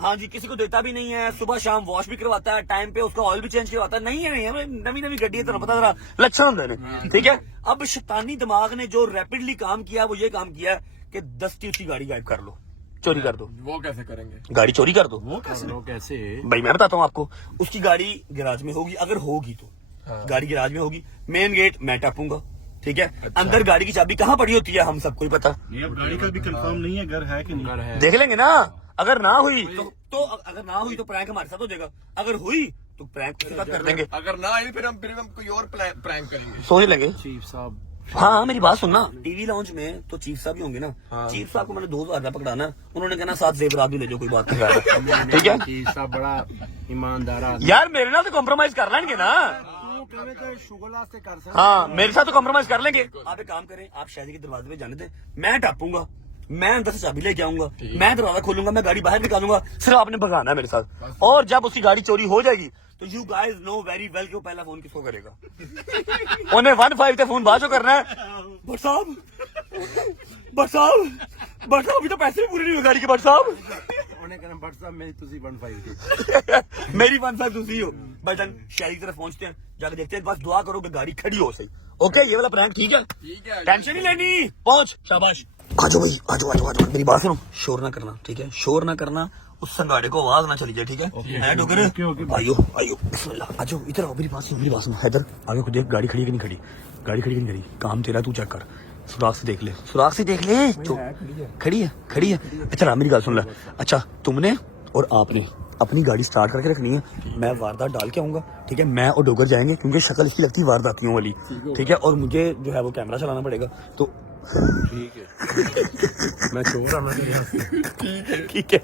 हाँ जी, किसी को देता भी नहीं है, सुबह शाम वॉश भी करवाता है, टाइम पे उसका ऑयल भी चेंज करवाता है। नहीं है नवी नवी गड्डी है, तो पता जरा लक्षण होंगे ने, ठीक है। अब शैतानी दिमाग ने जो रैपिडली काम किया, वो ये काम किया कि दस्ती उसकी गाड़ी गायब कर लो, चोरी कर दो। वो कैसे करेंगे? गाड़ी चोरी कर दो। वो कैसे भाई मैं बताता हूँ आपको, उसकी गाड़ी गैराज में होगी, अगर होगी तो गाड़ी गैराज में होगी, मेन गेट मैं टापूंगा, ठीक है। अंदर गाड़ी की चाबी कहाँ पड़ी होती है हम सबको ही पता, ये अब गाड़ी का भी कंफर्म नहीं है घर है कि नहीं। देख लेंगे ना। अगर ना हुई तो अगर ना हुई तो प्रैंक हमारे साथ हो जाएगा, अगर हुई तो प्रैंक उसके साथ कर देंगे। अगर ना आई फिर हम कोई और प्रैंक करेंगे। सोच लेंगे। चीफ साहब हाँ मेरी बात सुनना, टीवी लॉन्च में तो चीफ साहब ही होंगे ना। चीफ साहब को मैंने 2000 रुपया पकड़ाना, उन्होंने कहना 7 जेवरात भी ले जाओ, कोई बात नहीं है। ठीक है चीफ साहब बड़ा ईमानदार आदमी। यार, मेरे ना तो कॉम्प्रोमाइज कर लेंगे ना। हाँ मेरे साथ तो कॉम्प्रोमाइज कर लेंगे। आप एक काम करें, आप शादी के दरवाजे पे जाने दें, मैं टापूंगा, मैं अंदर से चाबी लेके आऊंगा, मैं दरवाजा खोलूंगा, मैं गाड़ी बाहर निकालूंगा, सिर्फ आपने भगाना है मेरे साथ। और जब उसकी गाड़ी चोरी हो जाएगी तो you guys know very well कि वो पहला फोन किसको करेगा। उन्हें 15 से फोन बाजो करना है। बट साहब अभी तो पैसे भी पूरे नहीं हुए गाड़ी के। बट साहब उन्हें कहना बट साहब मेरी तुसी 15 मेरी 15 दूसरी हो। बटन शहरी की तरफ पहुंचते हैं, जाकर देखते हैं, बस दुआ करो कि गाड़ी खड़ी हो सही। ओके, ये वाला प्रैंक ठीक है, टेंशन नहीं लेनी। पहुंच, शाबाश। आजो भाई, आजो। मेरी बात सुनो, शोर ना करना, ठीक है, शोर ना करना, उस संगाड़े को आवाज ना चली जाए, ठीक है। डोगर आयो बिस्मिल्लाह, आजो इधर आओ, मेरी बात सुनो। हैदर आगे को देख, गाड़ी खड़ी है कि नहीं खड़ी, गाड़ी खड़ी कि नहीं खड़ी, काम तेरा, तू चेक कर, सुराख से देख ले खड़ी है। अच्छा मेरी बात सुन ले। अच्छा, तुमने और आपने अपनी गाड़ी स्टार्ट करके रखनी है, मैं वारदात डाल के आऊंगा, ठीक है। मैं और डोगर जाएंगे, क्योंकि शक्ल इसकी लगती है वारदातियों वाली, ठीक है। और मुझे जो है वो कैमरा चलाना पड़ेगा, तो ठीक है। मैं चोर आना तेरे वास्ते। ठीक है।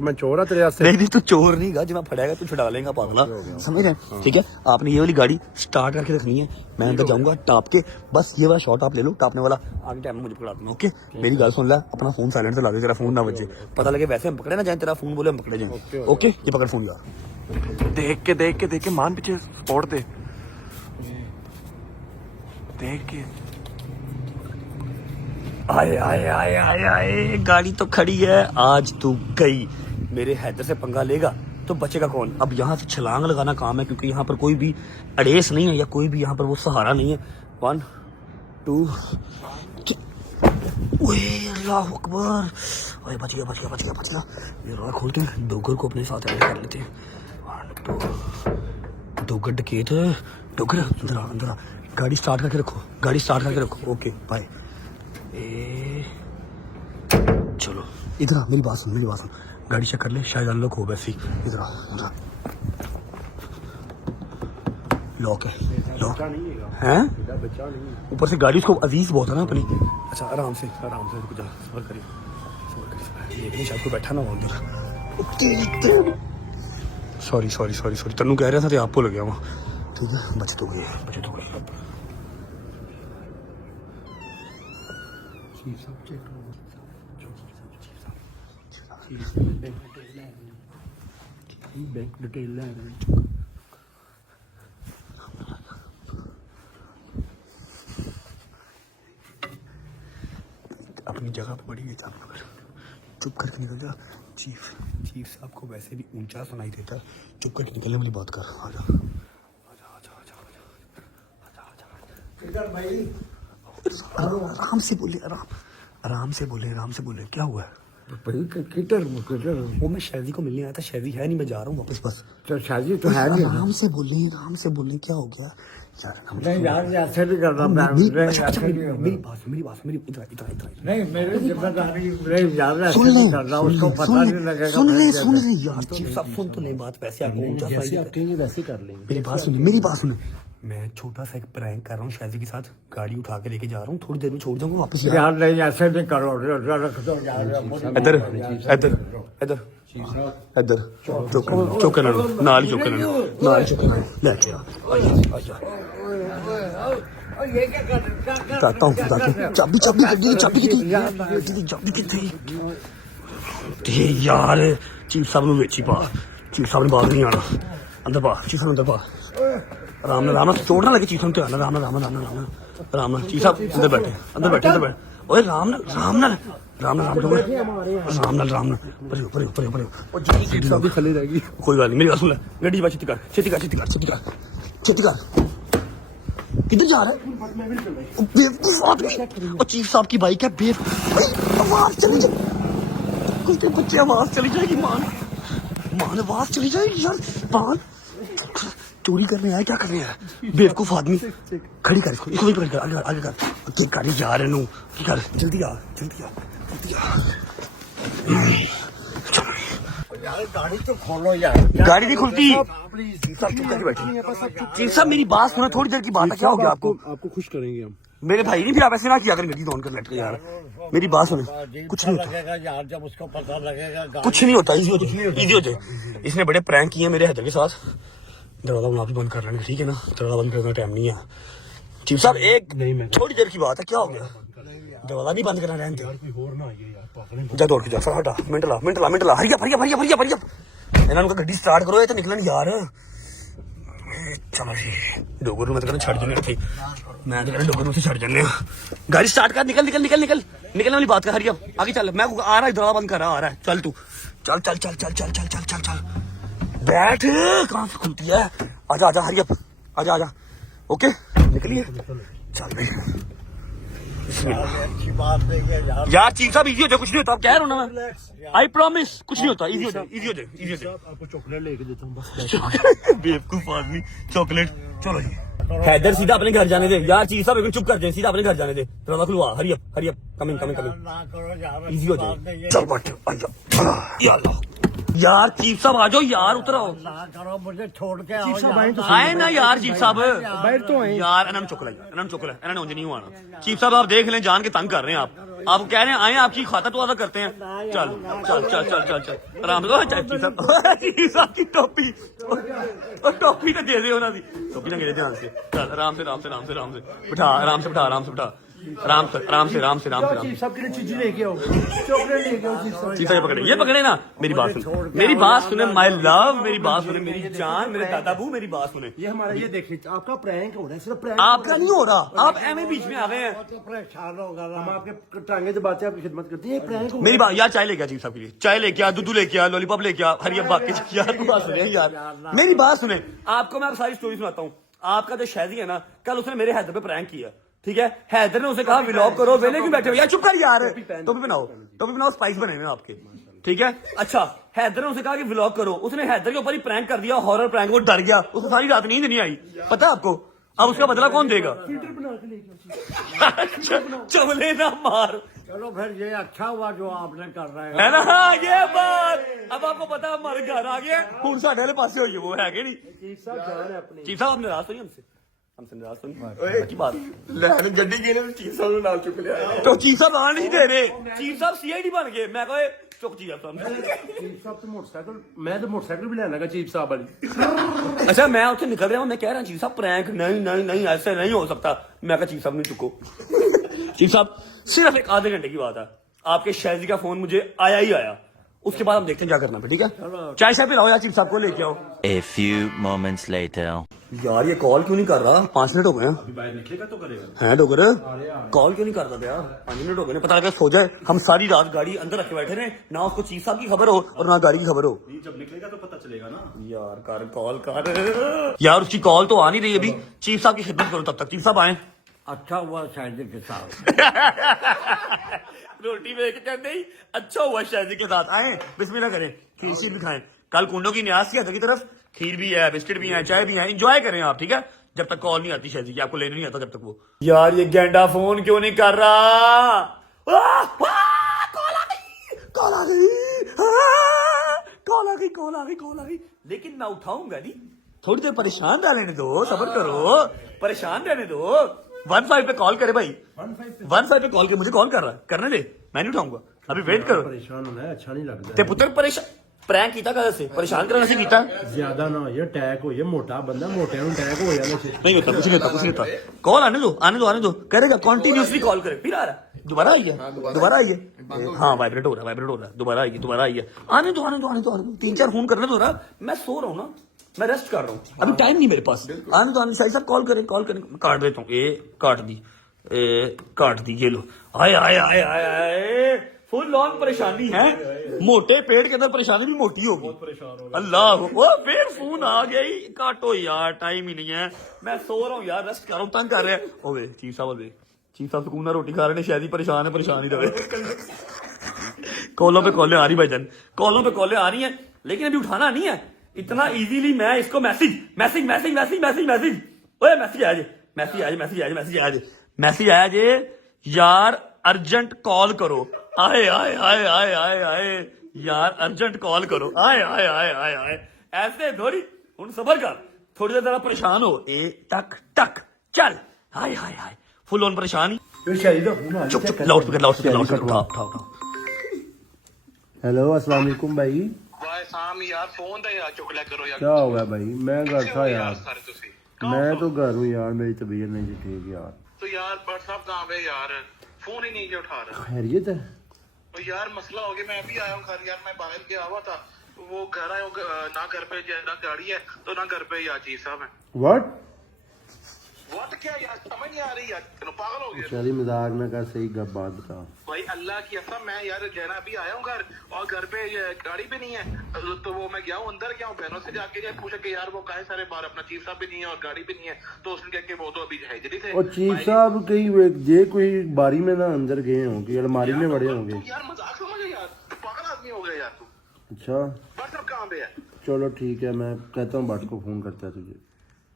मैं चोर आ तेरे वास्ते। नहीं तू चोर नहीं गा, जब मैं फड़ेगा तू छुड़ा लेगा पागला, समझ रहे। ठीक है, आपने ये वाली गाड़ी स्टार्ट करके रखनी है, मैं अंदर जाऊंगा टाप के, बस ये वाला शॉट आप ले लो, टापने वाला आगे टाइम में मुझे पकड़ा दूंगा। ओके, मेरी गाल सुन ले, अपना फोन साइलेंट से ला दे, तेरा फोन ना बजे, पता लगे वैसे हम पकड़े ना जाए, तेरा फोन बोले हम पकड़े जाए। ओके, ये पकड़ फोन यार, देख के मान पीछे स्पॉट दे, देख के। आए, गाड़ी तो खड़ी है। आज तू गई, मेरे हैदर से पंगा लेगा तो बचेगा कौन। अब यहाँ से छलांग लगाना काम है, क्योंकि यहाँ पर कोई भी अड़ेस नहीं है, या कोई भी यहाँ पर वो सहारा नहीं है। 1 2 अल्लाह अकबर। अरे बच गया। ये राह खोलते हैं, डोगर को अपने साथ ऐड कर लेते हैं। 1 2 डोगर डकेत, डोगर अंदर आ, गाड़ी स्टार्ट करके रखो। Okay bye. चलो इधर आ, मेरी बात सुन, गाड़ी चेक कर ले, शायद अनलॉक हो वैसे ही। इधर आ, लॉक है, ऊपर से गाड़ी उसको अजीज बहुत है ना अपनी। अच्छा आराम से रुक जा, सबर करिए, देखने शायद कोई बैठा ना हो उधर। सॉरी तन्नू कह रहा था, आप भूल गया वहाँ, ठीक है। बच तो गए। बैंक डिटेल अपनी जगह पे बड़ी है, चुप करके निकल जा। चीफ साहब को वैसे भी ऊंचा सुनाई देता है, चुप करके निकलने वाली बात कर। आजा आराम से बोले, क्या हुआ है। वो मैं शादी को मिलने आया था, शादी है नहीं, मैं जा रहा हूँ वापस, बस। तो शादी तो है नहीं। आराम से बोले, क्या हो गया यार। नहीं यार, ऐसे भी करना मेरी बात इधर नहीं, मेरी जिम्मेदारी नहीं यार, ऐसे नहीं करना, उसको पता नहीं लगेगा। सुन ले यार, चीफ साहब सुन तो ले बात, वैसे आपको ऊंचा जैसे आप कहेंगे वैसे कर लेंगे। मेरी बात सुन, मैं छोटा सा एक प्रैंक कर रहा हूँ शादी के साथ, गाड़ी उठा के लेके जा रहा हूँ, थोड़ी देर में छोड़ जाऊंगा वापस। यार नहीं, ऐसे नहीं करो, रख दो यार। इधर चौके नाल लेके आ। चाहता हूँ चाबी कितनी यार। चीफ साहब ने वेची पा, चीफ साहब ने बाहर नहीं आना, अंदर पा, चीफ साहब अंदर पा। आराम ना चोट ना लगे चीफ साहब, आराम चीफ साहब अंदर बैठे। ओए राम ना खाली रहेगी। कोई बात नहीं, मेरी बात सुन ले, गड्डी बात छेती कर। किधर जा रहा है और चीफ साहब की बाइक है, आवाज चली जाए, कुछ बच्चे आवाज चली जाएगी, मान आवाज चली जाएगी यार। चोरी करने आया क्या करने आया बेवकूफ आदमी खड़ी कर इसको वहीं पकड़ कर आगे कर केक काट यार इनू की कर जल्दी आ गाड़ी तो खोलो यार। गाड़ी नहीं खुलती सब चुप करके बैठे चीफ साहब मेरी बात सुनो थोड़ी देर की बात है क्या हो गया आपको खुश करेंगे हम। मेरे भाई नहीं फिर आप ऐसे ना किया करें गड्डी ऑन कर लट के यार मेरी बात सुनो कुछ नहीं होता लगेगा यार जब उसको पता लगेगा। कुछ नहीं होता इजी हो जाए इसने बड़े प्रैंक किए मेरे हैदर के साथ दरवाजा आप ही बंद कर लेंगे ठीक है ना दरवाजा बंद करने का टाइम नहीं है चीफ साहब एक थोड़ी देर की बात है क्या हो गया दरवाजा नहीं बंद करना रहने जा दौड़ के जा हटा मिनट ला हरिया इन्होंने कहा गड्डी स्टार्ट करो ये तो निकलन यार चलो जी डोगर मैं तो कहना छड़ जाने थे मैं तो कहना डोगर में से छड़ जाने गाड़ी स्टार्ट कर निकलने वाली बात कर हरिया आगे चल मैं आ रहा है दरवाजा बंद कर रहा आ रहा है चल तू चल बैठ कहाँ से खुलती है आजा हरिया आजा ओके निकलिए चल भाई अच्छी बात नहीं है यार। यार चीफ साहब इजी हो जाए कुछ नहीं होता आप कह रहे हो ना मैं आई प्रॉमिस कुछ नहीं होता इजी हो जाए आपको चॉकलेट लेके देता हूँ बस। बेवकूफ आदमी चॉकलेट चलो जी हैदर सीधा अपने घर जाने दे यार चीफ साहब चुप कर जाए सीधा अपने घर जाने दे दरवाजा खुलवा हरियप कमिंग ना करो यार। इजी हो जाए चल बैठ यार चीफ साहब आ जाओ यार उतर आओ ना करो मुझे छोड़ के आओ आए ना यार चीफ साहब बाहर तो आए यार इन्होंने चुक लिया इन्होंने मुझे नहीं हुआ चीफ साहब आप देख लें जान के तंग कर रहे हैं आप कह रहे हैं आए आपकी खाता तो अदा करते हैं चल आराम से चीफ साहब की टोपी तो दे दे उन्होंने टोपी ना गिरे ध्यान से चल आराम से बिठा आराम से बिठा आराम से चीफ साहब के लिए चीज़ लेके आओ चॉकलेट लेके आओ चीफ साहब पकड़े ये पकड़े ना मेरी बात सुने माय लव मेरी बात सुने मेरी जान मेरे दादाबू मेरी बात सुने ये हमारा ये देखिए आपका प्रैंक हो रहा है सिर्फ प्रैंक आपका नहीं हो रहा आप एम बीच में आ गए हैं तो परेशान होगा हम आपके टांगे दबाते हैं आपकी खिदमत करते हैं ये प्रैंक हो मेरी बात यार चाय लेके आ चीफ साहब के लिए चाय लेके आ दूध लेके आ लॉलीपॉप लेके आ हरिया बाकी यार बात सुने यार मेरी बात सुने आपको मैं सारी स्टोरी सुनाता हूँ आपका जो शहजी है ना कल उसने मेरे हैदर पे प्रैंक किया ठीक है हैदर ने उसे कहा व्लॉग करो वेले क्यों बैठे हो यार चुप कर यार टोपी बनाओ स्पाइस बने हुए आपके ठीक है अच्छा हैदर ने उसे कहा कि व्लॉग करो उसने हैदर के ऊपर ही प्रैंक कर दिया हॉरर प्रैंक वो डर गया उसको सारी रात नींद नहीं आई पता है आपको अब उसका बदला कौन देगा चवले ना मार चलो फिर ये अच्छा हुआ जो आपने कर रहे है ना ये बात अब आपको पता है हमारे घर आ गया खून साढ़े वाले पासे हुई है वो है कि नहीं चीफ साहब जान है अपनी चीफ साहब आपने रात हुई हमसे नाराज तो नहीं की बात गड्डी के चीफ साहब ने नाल चुक लिया तो चीफ साहब आने नहीं दे रहे चीफ साहब सीआईडी बन गए मैं कहे चुक चीफ साहब चीफ साहब तो मोटरसाइकिल मैं तो मोटरसाइकिल भी लेना चीफ साहब वाली अच्छा मैं उससे निकल रहा हूँ मैं कह रहा हूँ चीफ साहब प्रैंक नहीं ऐसे नहीं हो सकता मैं कहा चीफ साहब नहीं चुको चीफ साहब सिर्फ एक आधे घंटे की बात है आपके शहजी का फोन मुझे आया ही आया उसके बाद हम देखते हैं क्या करना है ठीक है चाय शाय पिलाओ यार चीफ साहब को लेके आओ A few moments later. यार ये कॉल क्यों नहीं कर रहा 5 मिनट हो गए हैं बाहर निकलेगा तो करेगा हैं डोगर कॉल क्यों नहीं करता था यार 5 मिनट हो गए पता लगा सो जाए हम सारी रात गाड़ी अंदर रखे बैठे रहे ना उसको चीफ साहब की खबर हो और ना गाड़ी की खबर हो जब निकलेगा तो पता चलेगा ना यार कॉल कर यार उसकी कॉल तो आ नहीं रही अभी चीफ साहब की खिदमत करो तब तक चीफ साहब आए अच्छा हुआ शायद के साथ रोटी में कहते ही अच्छा हुआ शायद के साथ आए बिस्मिल्लाह करें खीर शीर भी खाएं कल कुंडों की न्यास की की तरफ खीर भी है बिस्किट भी है चाय भी है एंजॉय करें आप ठीक है जब तक कॉल नहीं आती शायद की आपको लेने नहीं आता जब तक वो यार ये गेंडा फोन क्यों नहीं कर रहा कॉल आ गई लेकिन मैं उठाऊंगा नहीं थोड़ी देर परेशान रहने दो सब्र करो परेशान रहने दो 15 पे कॉल करे भाई 15 पे कॉल के मुझे कॉल कर रहा है करने दे मैं नहीं उठाऊंगा अभी वेट करो परेशान होना है अच्छा नहीं लगता ते पुत्र परेशान प्रैंक कीता कद से परेशान करने से कीता ज्यादा ना हो ये अटैक हो ये मोटा बंदा मोटे ਨੂੰ अटैक हो जाने से नहीं होता कुछ नहीं होता कॉल आने दो करेगा कंटिन्यूअसली कॉल करे फिर आ रहा दोबारा आई है हाँ वाइब्रेट हो रहा है दोबारा आई है आने दो 3-4 फोन करने दो रहा मैं सो रहा हूँ ना मैं रेस्ट कर रहा हूँ अभी टाइम नहीं मेरे पास आने दो शायद साहब कॉल करें काट देता हूँ काट दी ये लो आए फुल ऑन परेशानी है मोटे पेट के अंदर परेशानी भी मोटी होगी अल्लाह वो फिर फोन आ गया ही काटो यार टाइम ही नहीं है मैं सो रहा हूँ यार रेस्ट कर रहा हूँ तंग कर रहे हैं ओए चीफ साहब सुकून ना रोटी खा रहे हैं शायद ही परेशान ही रहे कॉलों पे कॉलें आ रही भाईजान कॉलों पे कॉलें आ रही हैं लेकिन अभी उठाना नहीं है इतना इजीली मैं इसको message message message message message message ओए मैसेज आया जे मैसेज आया जे मैसेज आया जे मैसेज आया जे मैसेज आया जे यार अर्जेंट कॉल करो आए आए आए आए आए आए यार अर्जेंट कॉल करो आए आए आए आए आए ऐसे थोड़ी हुन सबर कर थोड़ी देर जरा परेशान हो ए टक टक चल हाय हाय हाय फुल ऑन परेशान चुप चुप लाउड स्पीकर उठा हेलो अस्सलाम वालेकुम भाई भाई साहब यार फोन दे यार चुक लिया करो यार क्या हो गया भाई मैं घर था यार सारे तुसी मैं तो घर हूँ यार मेरी तबीयत नहीं जी ठीक यार तो यार बट साहब कहां पे यार फोन ही नहीं जो उठा रहा खैरियत है तो यार मसला हो गया मैं भी आया हूं घर यार मैं बाहर गया हुआ था वो घर आया ना घर पे ना गाड़ी है तो ना घर पे यार जी साहब है व्हाट वो तो क्या यार समझ नहीं आ रही यार तुम पागल हो गए चली मजाक ना कर सही गप बात बता भाई अल्लाह की कसम मैं यार जैना अभी आया हूँ घर और घर पे ये गाड़ी भी नहीं है तो वो मैं गया हूँ अंदर गया हूँ बहनों से जाके पूछा कि यार वो काहे सारे बार अपना चीफ साहब भी नहीं है और गाड़ी भी नहीं है तो उसने कहा कि वो तो अभी हाजिरी थे और चीफ साहब कहीं जे कोई बारी में ना अंदर गए होंगे अलमारी में बड़े होंगे तू यार मजाक समझ यार तू पागल आदमी हो गया यार तू अच्छा बट अब कहाँ पे है चलो ठीक है मैं कहता हूँ भट्ट को फोन करता है तुझे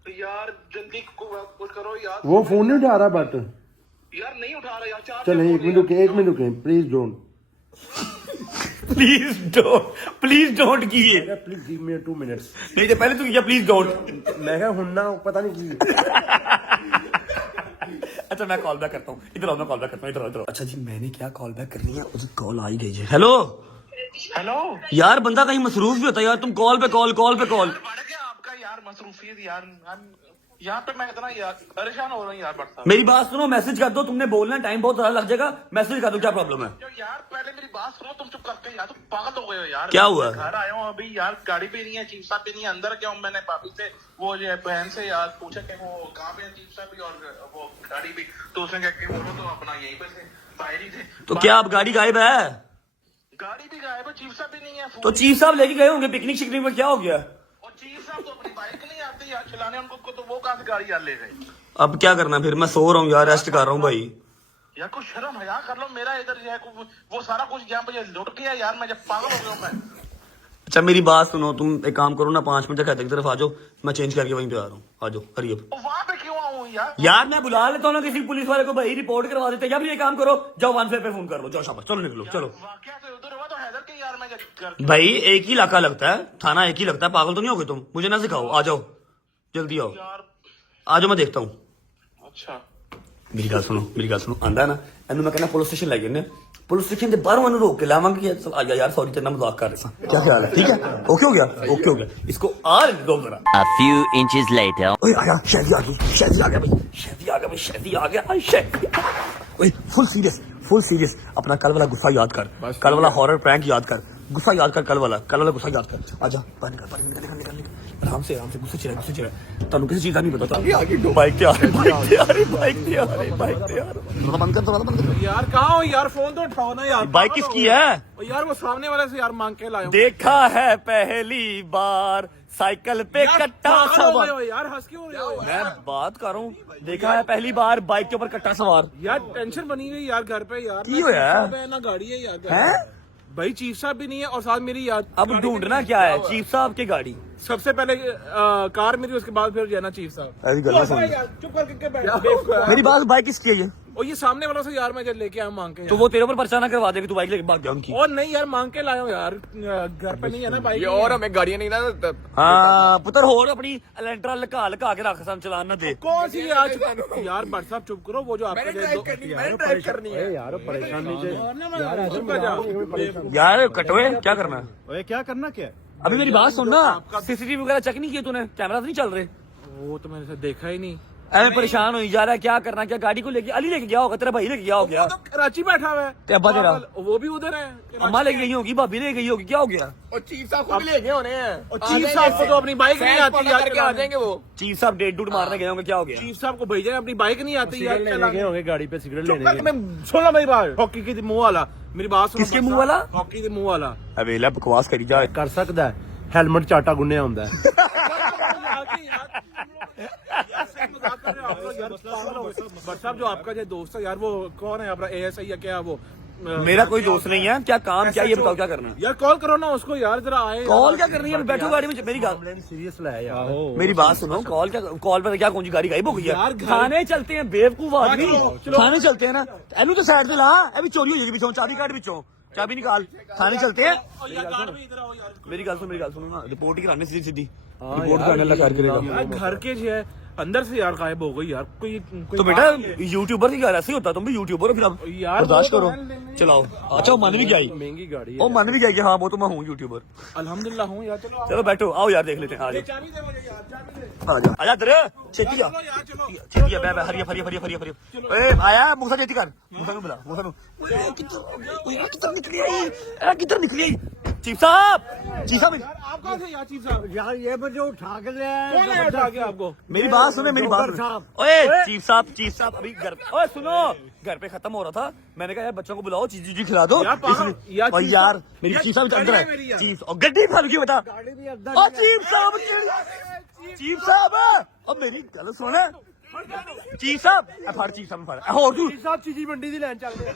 तो यार जल्दी कुछ करो यार वो फोन नहीं उठा रहा भट्ट यार नहीं उठा रहा यार चार चल एक मिनट रुके प्लीज डोंट प्लीज डोंट कीजिए प्लीज गिव मी 2 मिनट्स नहीं तो पहले तू किया प्लीज डोंट मैं क्या हुन्ना पता नहीं की अच्छा मैं कॉल बैक करता हूँ इधर आओ मैं कॉल बैक करता हूँ इधर अच्छा जी मैंने क्या कॉल बैक करनी है उसकी कॉल आ ही गई है हेलो हेलो यार बंदा कहीं मसरूफ भी होता है यार तुम कॉल पे कॉल बढ़ गया आपका यार मसरूफियत यार यहाँ पे मैं इतना यार परेशान हो रहा हूँ यार बट साहब मेरी बात सुनो मैसेज कर दो तुमने बोलना टाइम बहुत ज्यादा लग जाएगा मैसेज कर दो क्या प्रॉब्लम है यार पहले मेरी बात सुनो तुम चुप करके यार तुम पागल हो गए हो यार क्या हुआ? घर आया हूँ अभी यार गाड़ी पे नहीं है चीफ साहब भी नहीं है अंदर गया हूँ मैंने भाभी से वो जो बहन से यार पूछा कि वो कहाँ पे है चीफ साहब भी और वो गाड़ी भी तो उसने कहा कि वो तो अपना यहीं पे थे बाहर ही थे तो क्या अब गाड़ी गायब है गाड़ी भी गायब है चीफ साहब भी नहीं है तो चीफ साहब लेके गए होंगे पिकनिक शिकनिक में क्या हो गया और चीफ साहब तो अपनी बाइक नहीं आती यार चलाने उनको तो वो कहाँ से गाड़ी यार ले गए अब क्या करना फिर मैं सो रहा हूँ यार रेस्ट कर रहा हूँ भाई यार कुछ शर्म हया कर लो मेरा इधर जो है वो सारा कुछ यहाँ पे लुट गया यार मैं जब पागल हो गया हूँ मैं अच्छा मेरी बात सुनो तुम एक काम करो ना 5 मिनट तक की तरफ आ जाओ मैं चेंज करके वहीं पे आ रहा हूँ आ जाओ हरी अब वहां पे क्यों आऊँ यार मैं बुला लेता हूँ ना किसी पुलिस वाले को भाई रिपोर्ट करवा देते या फिर ये काम करो जाओ 1 पे फोन कर लो जाओ शाबाश चलो निकलो चलो वाकया से उधर हुआ तो हैदर के यार मैं घर भाई एक ही इलाका लगता है थाना एक ही लगता है पागल तो नहीं हो गए तुम मुझे ना सिखाओ आ जाओ जल्दी आओ यार आ जाओ मैं देखता हूँ अच्छा मेरी गल सुनो आंदा ना एनू मैं कहना पुलिस स्टेशन लै जन्ने पुलिस स्टेशन के बाहर मैंने रोक के लावांगे कि चल आजा यार सॉरी तेरा मजाक कर रहा क्या ख्याल है ठीक है ओके हो गया इसको आ दो जरा A few inches later. ओए आया शहदी आ गया भाई शहदी आ गया ओए फुल सीरियस अपना कल वाला गुस्सा याद कर कल वाला हॉरर प्रैंक याद कर गुस्सा याद कर कल वाला गुस्सा याद कर आजा निकल आराम से गुस्से चिरा तनु किसी चीज का नहीं पता था बाइक ते आ रही बंद कर यार कहाँ हो यार फोन तो उठाओ ना यार बाइक किसकी है और यार वो सामने वाले से यार मांग के लाया देखा है पहली बार साइकिल पे कट्टा सवार यार हंस क्यों रहे हो मैं बात कर रहा हूँ देखा है पहली बार बाइक के ऊपर कट्टा सवार यार टेंशन बनी हुई यार घर पे यार की होया? चीफ साहब है, ना गाड़ी है यार घर हैं? पे। भाई चीफ साहब भी नहीं है और साथ मेरी यार अब गाड़ी ढूंढना भी क्या है नहीं चीफ साहब की गाड़ी सबसे पहले कार मेरी उसके बाद फिर जाना चीफ साहब ऐसी गल्ला सुन यार चुप करके बैठ बेवकूफ। मेरी बात बाइक किसकी है ये और ये सामने वालों से यार मैं जब लेके आया मांग के तो वो तेरे ऊपर पर्चा ना करवा दे कि तू बाइक लेके भाग गया उनकी और नहीं यार मांग के लाया हूँ यार घर पे नहीं है ना बाइक ये नहीं और है। हमें गाड़ियां नहीं ना हाँ पुत्र होर अपनी एलेंट्रा लगा के रख सन चलान ना दे कौन सी यार यार भट्ट साहब चुप करो वो जो आपका ड्राइव करनी है यार परेशानी से यार कटवे क्या करना है ओए क्या करना क्या अभी मेरी बात सुन ना सीसीटीवी वगैरह चेक नहीं किए तूने कैमरा नहीं चल रहे वो तो मैंने देखा ही नहीं ऐसे परेशान हो जा रहा है क्या करना क्या गाड़ी को लेके अली लेके गया होगा तेरा भाई लेके गया हो गया वो तो कराची बैठा हुआ है ते अब्बा तेरा वो भी उधर है अम्मा लेके गई होगी भाभी लेके गई होगी क्या हो गया और चीफ साहब को भी ले गए होने हैं और चीफ साहब को तो अपनी बाइक नहीं आती यार करके आ जाएंगे वो चीफ साहब डेट डूट मारने गए होंगे क्या हो गया चीफ साहब को भेजा अपनी बाइक नहीं आती यार लेने गए होंगे गाड़ी पे सिगरेट लेने गए मैं सुना मेरी बात हॉकी के मुंह वाला मेरी बात सुनो किसके मुंह वाला? हॉकी के मुंह वाला अवेला बकवास करी जा कर सकदा है हेलमेट चाटा गुन्ने आंदा है भट्ट साहब जो आपका जो दोस्त है यार वो कौन है अपना एएसआई या क्या वो मेरा कोई दोस्त नहीं है, क्या काम क्या ये बताओ, क्या करना है? यार कॉल करो ना उसको यार, जरा आए। कॉल क्या करनी है, बैठो गाड़ी में। मेरी गाल सीरियस लाया यार। मेरी बात सुनो, कॉल क्या, कॉल पर क्या कौन सी गाड़ी गायब हो गई है? यार, घर- थाने चलते हैं बेवकूफ आदमी, थाने चलते हैं ना। एनू तो साइड से ला, अभी चोरी हो जाएगी पिछों, चाबी काट पिछों, चाबी निकाल, थाने चलते हैं। मेरी गल सुनो ना, रिपोर्ट ही कराने सीधी सीधी रिपोर्ट कराने लगा करेगा। घर के जो है अंदर से यार गायब हो गई यार, कोई तो बेटा यूट्यूबर की यार ऐसे ही होता, तुम भी यूट्यूबर हो, फिर अब यार बर्दाश्त वो करो, तो है, चलाओ। अच्छा वो मान भी गई, महंगी गाड़ी वो मान भी गई कि हाँ वो तो मैं हूँ यूट्यूबर। अल्हम्दुलिल्लाह हूँ यार। चलो चलो बैठो, आओ यार देख लेते हैं, आ जाओ चाबी दे मुझे यार, चाबी दे। आजा आजा दरे छेती आ, यार चलो छेती आ, बे हरिया हरिया ए आया मूसा छेती कर, मूसा को बुला, मूसा को किधर निकली आई, किधर निकली आई? चीफ साहब आप कहाँ थे यार चीफ साहब? यार ये मुझे उठा के ले कौन है उठा के आपको? मेरी बात सुने, मेरी बात सुने। ओए चीफ साहब अभी घर, ओए सुनो, घर पे खत्म हो रहा था, मैंने कहा यार बच्चों को बुलाओ, चीज खिला दो। यार पागल, यार और चीफ यार साहब, मेरी यार चीफ साहब अंदर गाड़ी है मेरी है, यार। चीफ और गड्डी फालू की बेटा, गाड़ी भी अंदर और चीफ साहब और मेरी गल सुन, चीफ साहब फड़, चीफ साहब फड़, हो तू साहब चीजी मंडी दी लैन चलते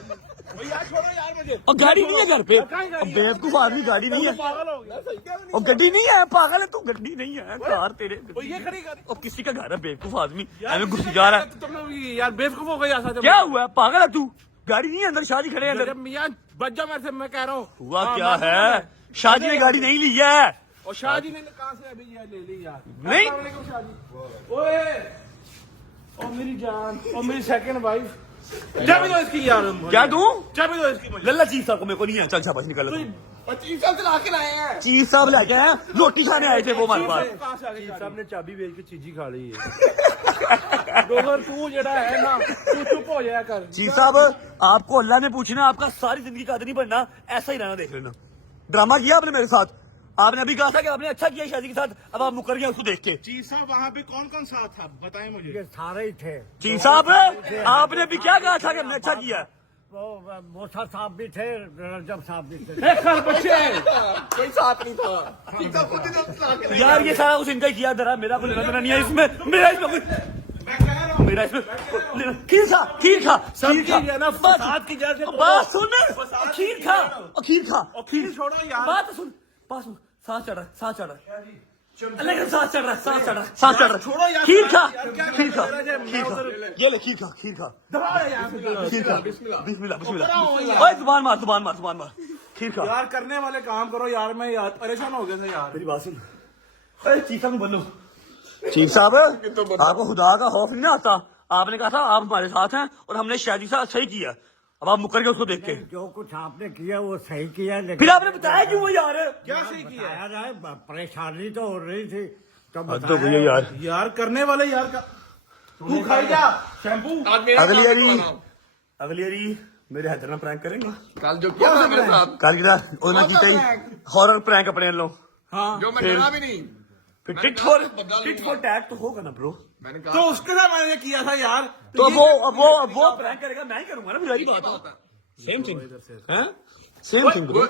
यार छोड़ो यार मुझे। और गाड़ी नहीं है घर पे, अब बेवकूफ आदमी, गाड़ी नहीं है, पागल हो गया सही क्या? और गड्डी नहीं है, पागल है तू, गड्डी नहीं है कार तेरे, ये खड़ी कर और किसी का घर है, बेवकूफ आदमी ऐसे घुस जा रहा है। तुम यार बेवकूफ हो गए यार। क्या हुआ, पागल है तू? गाड़ी नहीं है अंदर, शादी खड़े हैं अंदर। मियां बच जा मेरे से, मैं कह रहा हूँ। हुआ हाँ, क्या मानो है, मैं। शादी ने गाड़ी नहीं ली है। और शादी ने कहा से अभी ये ले ली यार? नहीं। अस्सलाम वालेकुम शादी। ओए ओ मेरी जान, ओ मेरी सेकंड वाइफ, चाबी दो इसकी यार। क्या दूं? चाबी दो इसकी मुझे। लल्ला चीफ साहब को मेरे को नहीं है, चल शाबाश निकल। और चीफ साहब से ला के लाए हैं। चीफ साहब लेके आए, रोटी खाने आए थे वो हमारे पास। कहाँ से आ गई साहब ने चाबी बेच के चीजी खा ली है। डोगर तू जेड़ा है ना, तू चुप हो जाया कर। चीफ साहब आपको अल्लाह ने पूछना, आपका सारी जिंदगी का नहीं बनना, ऐसा ही रहना, देख लेना। ड्रामा किया आपने मेरे साथ, आपने अभी कहा था कि आपने अच्छा किया शादी के साथ, अब आप मुकर गए उसको देख के। चीफ साहब वहाँ पे कौन कौन सा था बताएं मुझे। सारे ही थे, चीफ साहब आपने अभी क्या कहा था कि हमने अच्छा किया? वो मोसा साहब भी थे, रजब साहब भी थे। कोई साथ नहीं था। चीफ साहब खुद ही तो ला के यार ये सारा कुछ इनका ही किया, जरा मेरा कोई लेना देना नहीं है इसमें, मेरा इसमें कोई, मेरा इसमें खीर खा, खीर खा, खीर खा ना फसाद की जैसे। बात सुन, खीर खा, खीर खा, खीर छोड़ो यार। बात सुन, बात सुन, सांस चढ़ रहा, लेकिन सांस चढ़ रहा, छोड़ो यार। खीर खा, क्या खीर खा, मैं खीर खा, उधर- ये ले खीर खा, खीर खा, दबाओ यार। खीर खा, बिस्मिल्लाह। बिस्मिल्लाह, ओए जुबान मार, खीर खा। यार करने वाले काम करो यार, मैं यार परेशान हो गया था यार। मेरी बात सुन, अरे चीफ साहब बोलो, चीफ साहब आपको खुदा का खौफ नहीं आता? आपने कहा था आप हमारे साथ हैं और हमने शादी से अच्छा ही किया, अब आप मुकर गए उसको देख के। जो कुछ आपने किया वो सही किया, लेकिन फिर आपने बताया क्यों यार? क्या सही किया है? बताया जाए, परेशानी तो हो रही थी तो हद हो बताया। गई है यार। यार करने वाले यार का तू खाई जा शैम्पू। अगली बारी मेरे हैदर ना प्रैंक करेंगे कल जो किया था मेरे साथ, कल किधर ਉਹਨੇ ਕੀਤਾ ਹੀ हॉरर प्रैंक अपने लो। जो मैं डरा भी नहीं। फिर टिट फॉर टैग तो होगा ना ब्रो। मैंने तो कहा उसके साथ मैंने किया था यार। तो वो प्रैंक करेगा, मैं ही करूंगा ना, मेरी बात है। सेम थिंग हैं, same thing bro,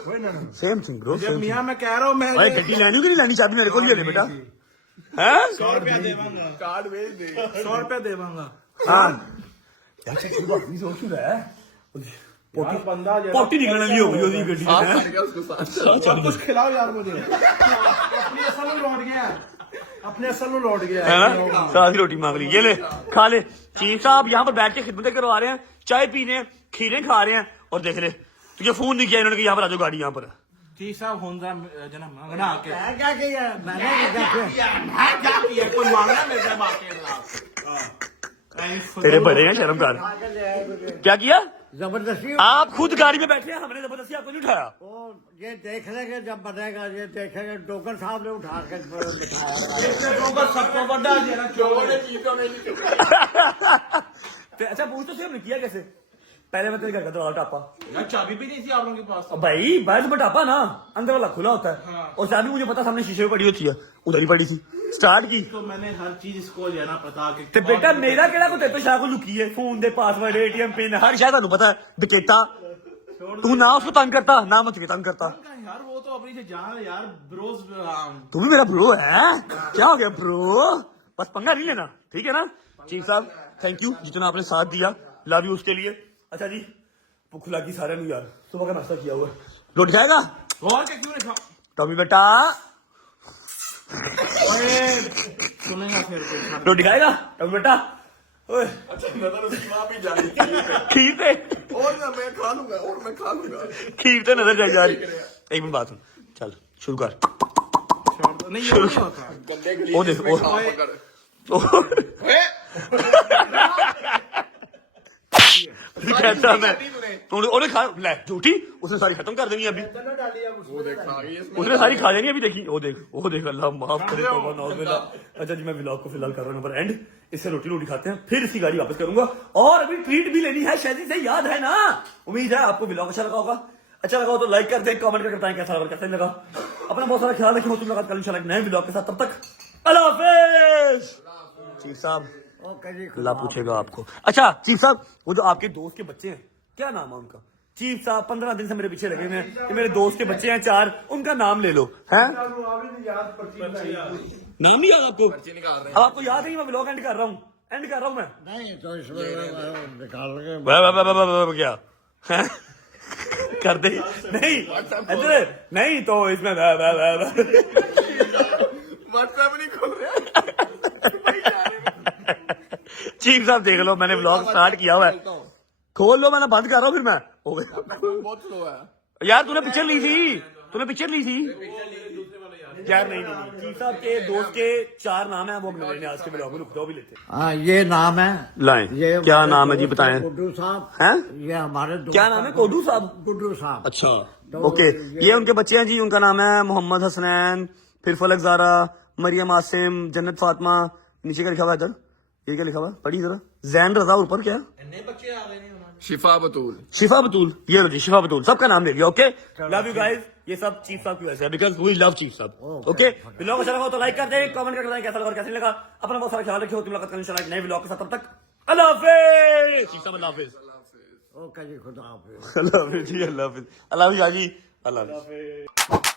same thing bro. जब मियां मैं कह रहा हूँ, मैं ओए गड्डी लेनी कि नहीं लेनी, चाबी मेरे को ले ले बेटा। हैं 100 रुपया देवांगा। कार्ड भेज दे। 100 रुपया देवांगा। हां यार चल तू अभी सोच रहा है, यार बंदा जरा पोटी निकलने भी हो गई ਉਹਦੀ ਗੱਡੀ साथ में। कर गया उसको साथ। और कुछ खिलाओ यार मुझे। अपनी असल में लौट गया, अपने असल में लौट गया है ना, साथ ही रोटी मांग ली, ये ले खा ले। चीफ साहब यहाँ पर बैठ के खिदमतें करवा रहे हैं, चाय पी रहे हैं, खीरें खा रहे हैं, और देख ले तुझे फोन नहीं किया इन्होंने कि यहाँ पर आ जाओ गाड़ी यहाँ पर। जी साहब होंदा जना मांगना आके। मैं क्या किया, मैंने क्या किया? मैं क्या किया, कोई मांगना मेरे से आके। तेरे बड़े हैं शर्मकार, क्या किया? जबरदस्ती आप खुद गाड़ी में बैठे हैं, हमने जबरदस्ती आपको नहीं उठाया। वो ये देख लेंगे जब बनेगा, ये देखेंगे। डोगर साहब ने उठा के बिठाया। सबको बड़ा जरा लोगों ने चीजों में नहीं अच्छा पूछ तो सही, हमने किया कैसे? पहले मैं तेरे घर का दरवाजा टापा, यार चाबी भी नहीं थी आप लोगों के पास। अब भाई बाहर से टापा ना, अंदर वाला खुला होता है, और चाबी मुझे पता सामने शीशे में पड़ी होती है, उधर ही पड़ी थी, स्टार्ट की। तो मैंने हर चीज इसको जो है ना पता के। ਤੇ ਬੇਟਾ ਮੇਰਾ ਕਿਹੜਾ ਕੋਈ ਤੇਰੇ ਤੋਂ ਸ਼ਾਹ ਕੋ ਲੁਕੀ ਹੈ, ਫੋਨ ਦੇ ਪਾਸਵਰਡ, ਏਟੀਐਮ ਪਿਨ, हर शायद ਤੁਹਾਨੂੰ पता है डकैता। तू ना उसको तंग करता, ना मुझे तंग करता। यार वो तो अपनी से जान है यार, ब्रोज। तू भी मेरा ब्रो है, क्या हो गया ब्रो? बस पंगा नहीं लेना, ठीक है ना? चीफ साहब थैंक यू जितना आपने साथ दिया, लव यू उसके लिए। अच्छा जी भुख लगी सारे ਨੂੰ यार सुबह का नाश्ता किया हुआ है रोटी खाएगा और क्या क्यों नहीं खा टॉमी बेटा ओए सुनेगा फिर कोई खा रोटी खाएगा टॉमी बेटा ओए खीर पे और ना मैं खा लूंगा और मैं खा लूंगा खीर पे नजर जाए जा रही एक मिनट बात सुन चल शुरू कर नहीं ये नहीं होता ओ देख कहता मैं उन्हें खा ले झूठी उसने सारी खत्म कर देनी अभी उसने सारी खा लेनी अभी देखी वो देख अल्लाह माफ करे तौबा नौज़। अच्छा जी मैं व्लॉग को फिलहाल कर रहा हूँ नंबर एंड इससे रोटी खाते हैं फिर इसी गाड़ी वापस करूंगा और अभी ट्रीट भी लेनी है शायद से याद है ना उम्मीद है आपको व्लॉग अच्छा लगा होगा अच्छा लगा हो तो लाइक कर दे कमेंट करके बताएं कैसा लगा कैसा नहीं लगा अपना बहुत सारा ख्याल रखें तुम लोग कल इंशाल्लाह नए व्लॉग के साथ तब तक अल्लाह हाफिज चीफ साहब ओके जी अल्लाह पूछेगा आपको अच्छा चीफ साहब वो जो आपके दोस्त के बच्चे हैं क्या नाम है उनका चीफ साहब 15 दिन से मेरे पीछे लगे हुए हैं कि मेरे दोस्त के बच्चे हैं 4 उनका नाम ले लो हैं नाम नहीं याद आपको अब आपको याद नहीं मैं व्लॉग एंड कर रहा हूँ मैं नहीं तो इसमें निकाल के वाह क्या हैं? कर दे नहीं इधर नहीं तो इसमें व्हाट्सएप नहीं खोल रहा चीफ साहब देख लो मैंने व्लॉग स्टार्ट किया हुआ है खोल लो मैंने बंद कर रहा हूँ फिर मैं हो गया बहुत स्लो है यार तूने पिक्चर ली थी यार नहीं चीफ साहब के दोस्त के 4 नाम है वो हम लेने आज के व्लॉग में रुक जाओ भी लेते हाँ ये नाम है लाएं ये क्या हमारे नाम है जी दोस्त बताएं गुड्डू साहब हैं ये हमारे दोस्त क्या नाम है कोडू साहब गुड्डू साहब अच्छा तो ओके ये उनके बच्चे हैं जी उनका नाम है मोहम्मद हसनैन फिर फलक जारा मरियम आसिम जन्नत फातिमा नीचे क्या लिखा हुआ है इधर ये क्या लिखा हुआ है पढ़ी जरा जैन रजा ऊपर क्या शिफा बतूल शिफा बतूल ये लो जी शिफा बतूल सबका नाम ले लिया ओके लव यू गाइस ये सब चीफ साहब की वजह से बिकॉज वी लव चीफ साहब ओके व्लॉग अच्छा लगा तो लाइक कर दें कमेंट करके बताएं कैसा लगा और कैसा नहीं लगा अपना बहुत सारा ख्याल रखिए तुम लोग इंशाल्लाह नए व्लॉग के साथ तब तक अल्लाह हाफिज चीफ साहब अल्लाह हाफिज ओके जी खुदा हाफिज अल्लाह हाफिज जी अल्लाह हाफिज अल्लाह हाफिज जी अल्लाह हाफिज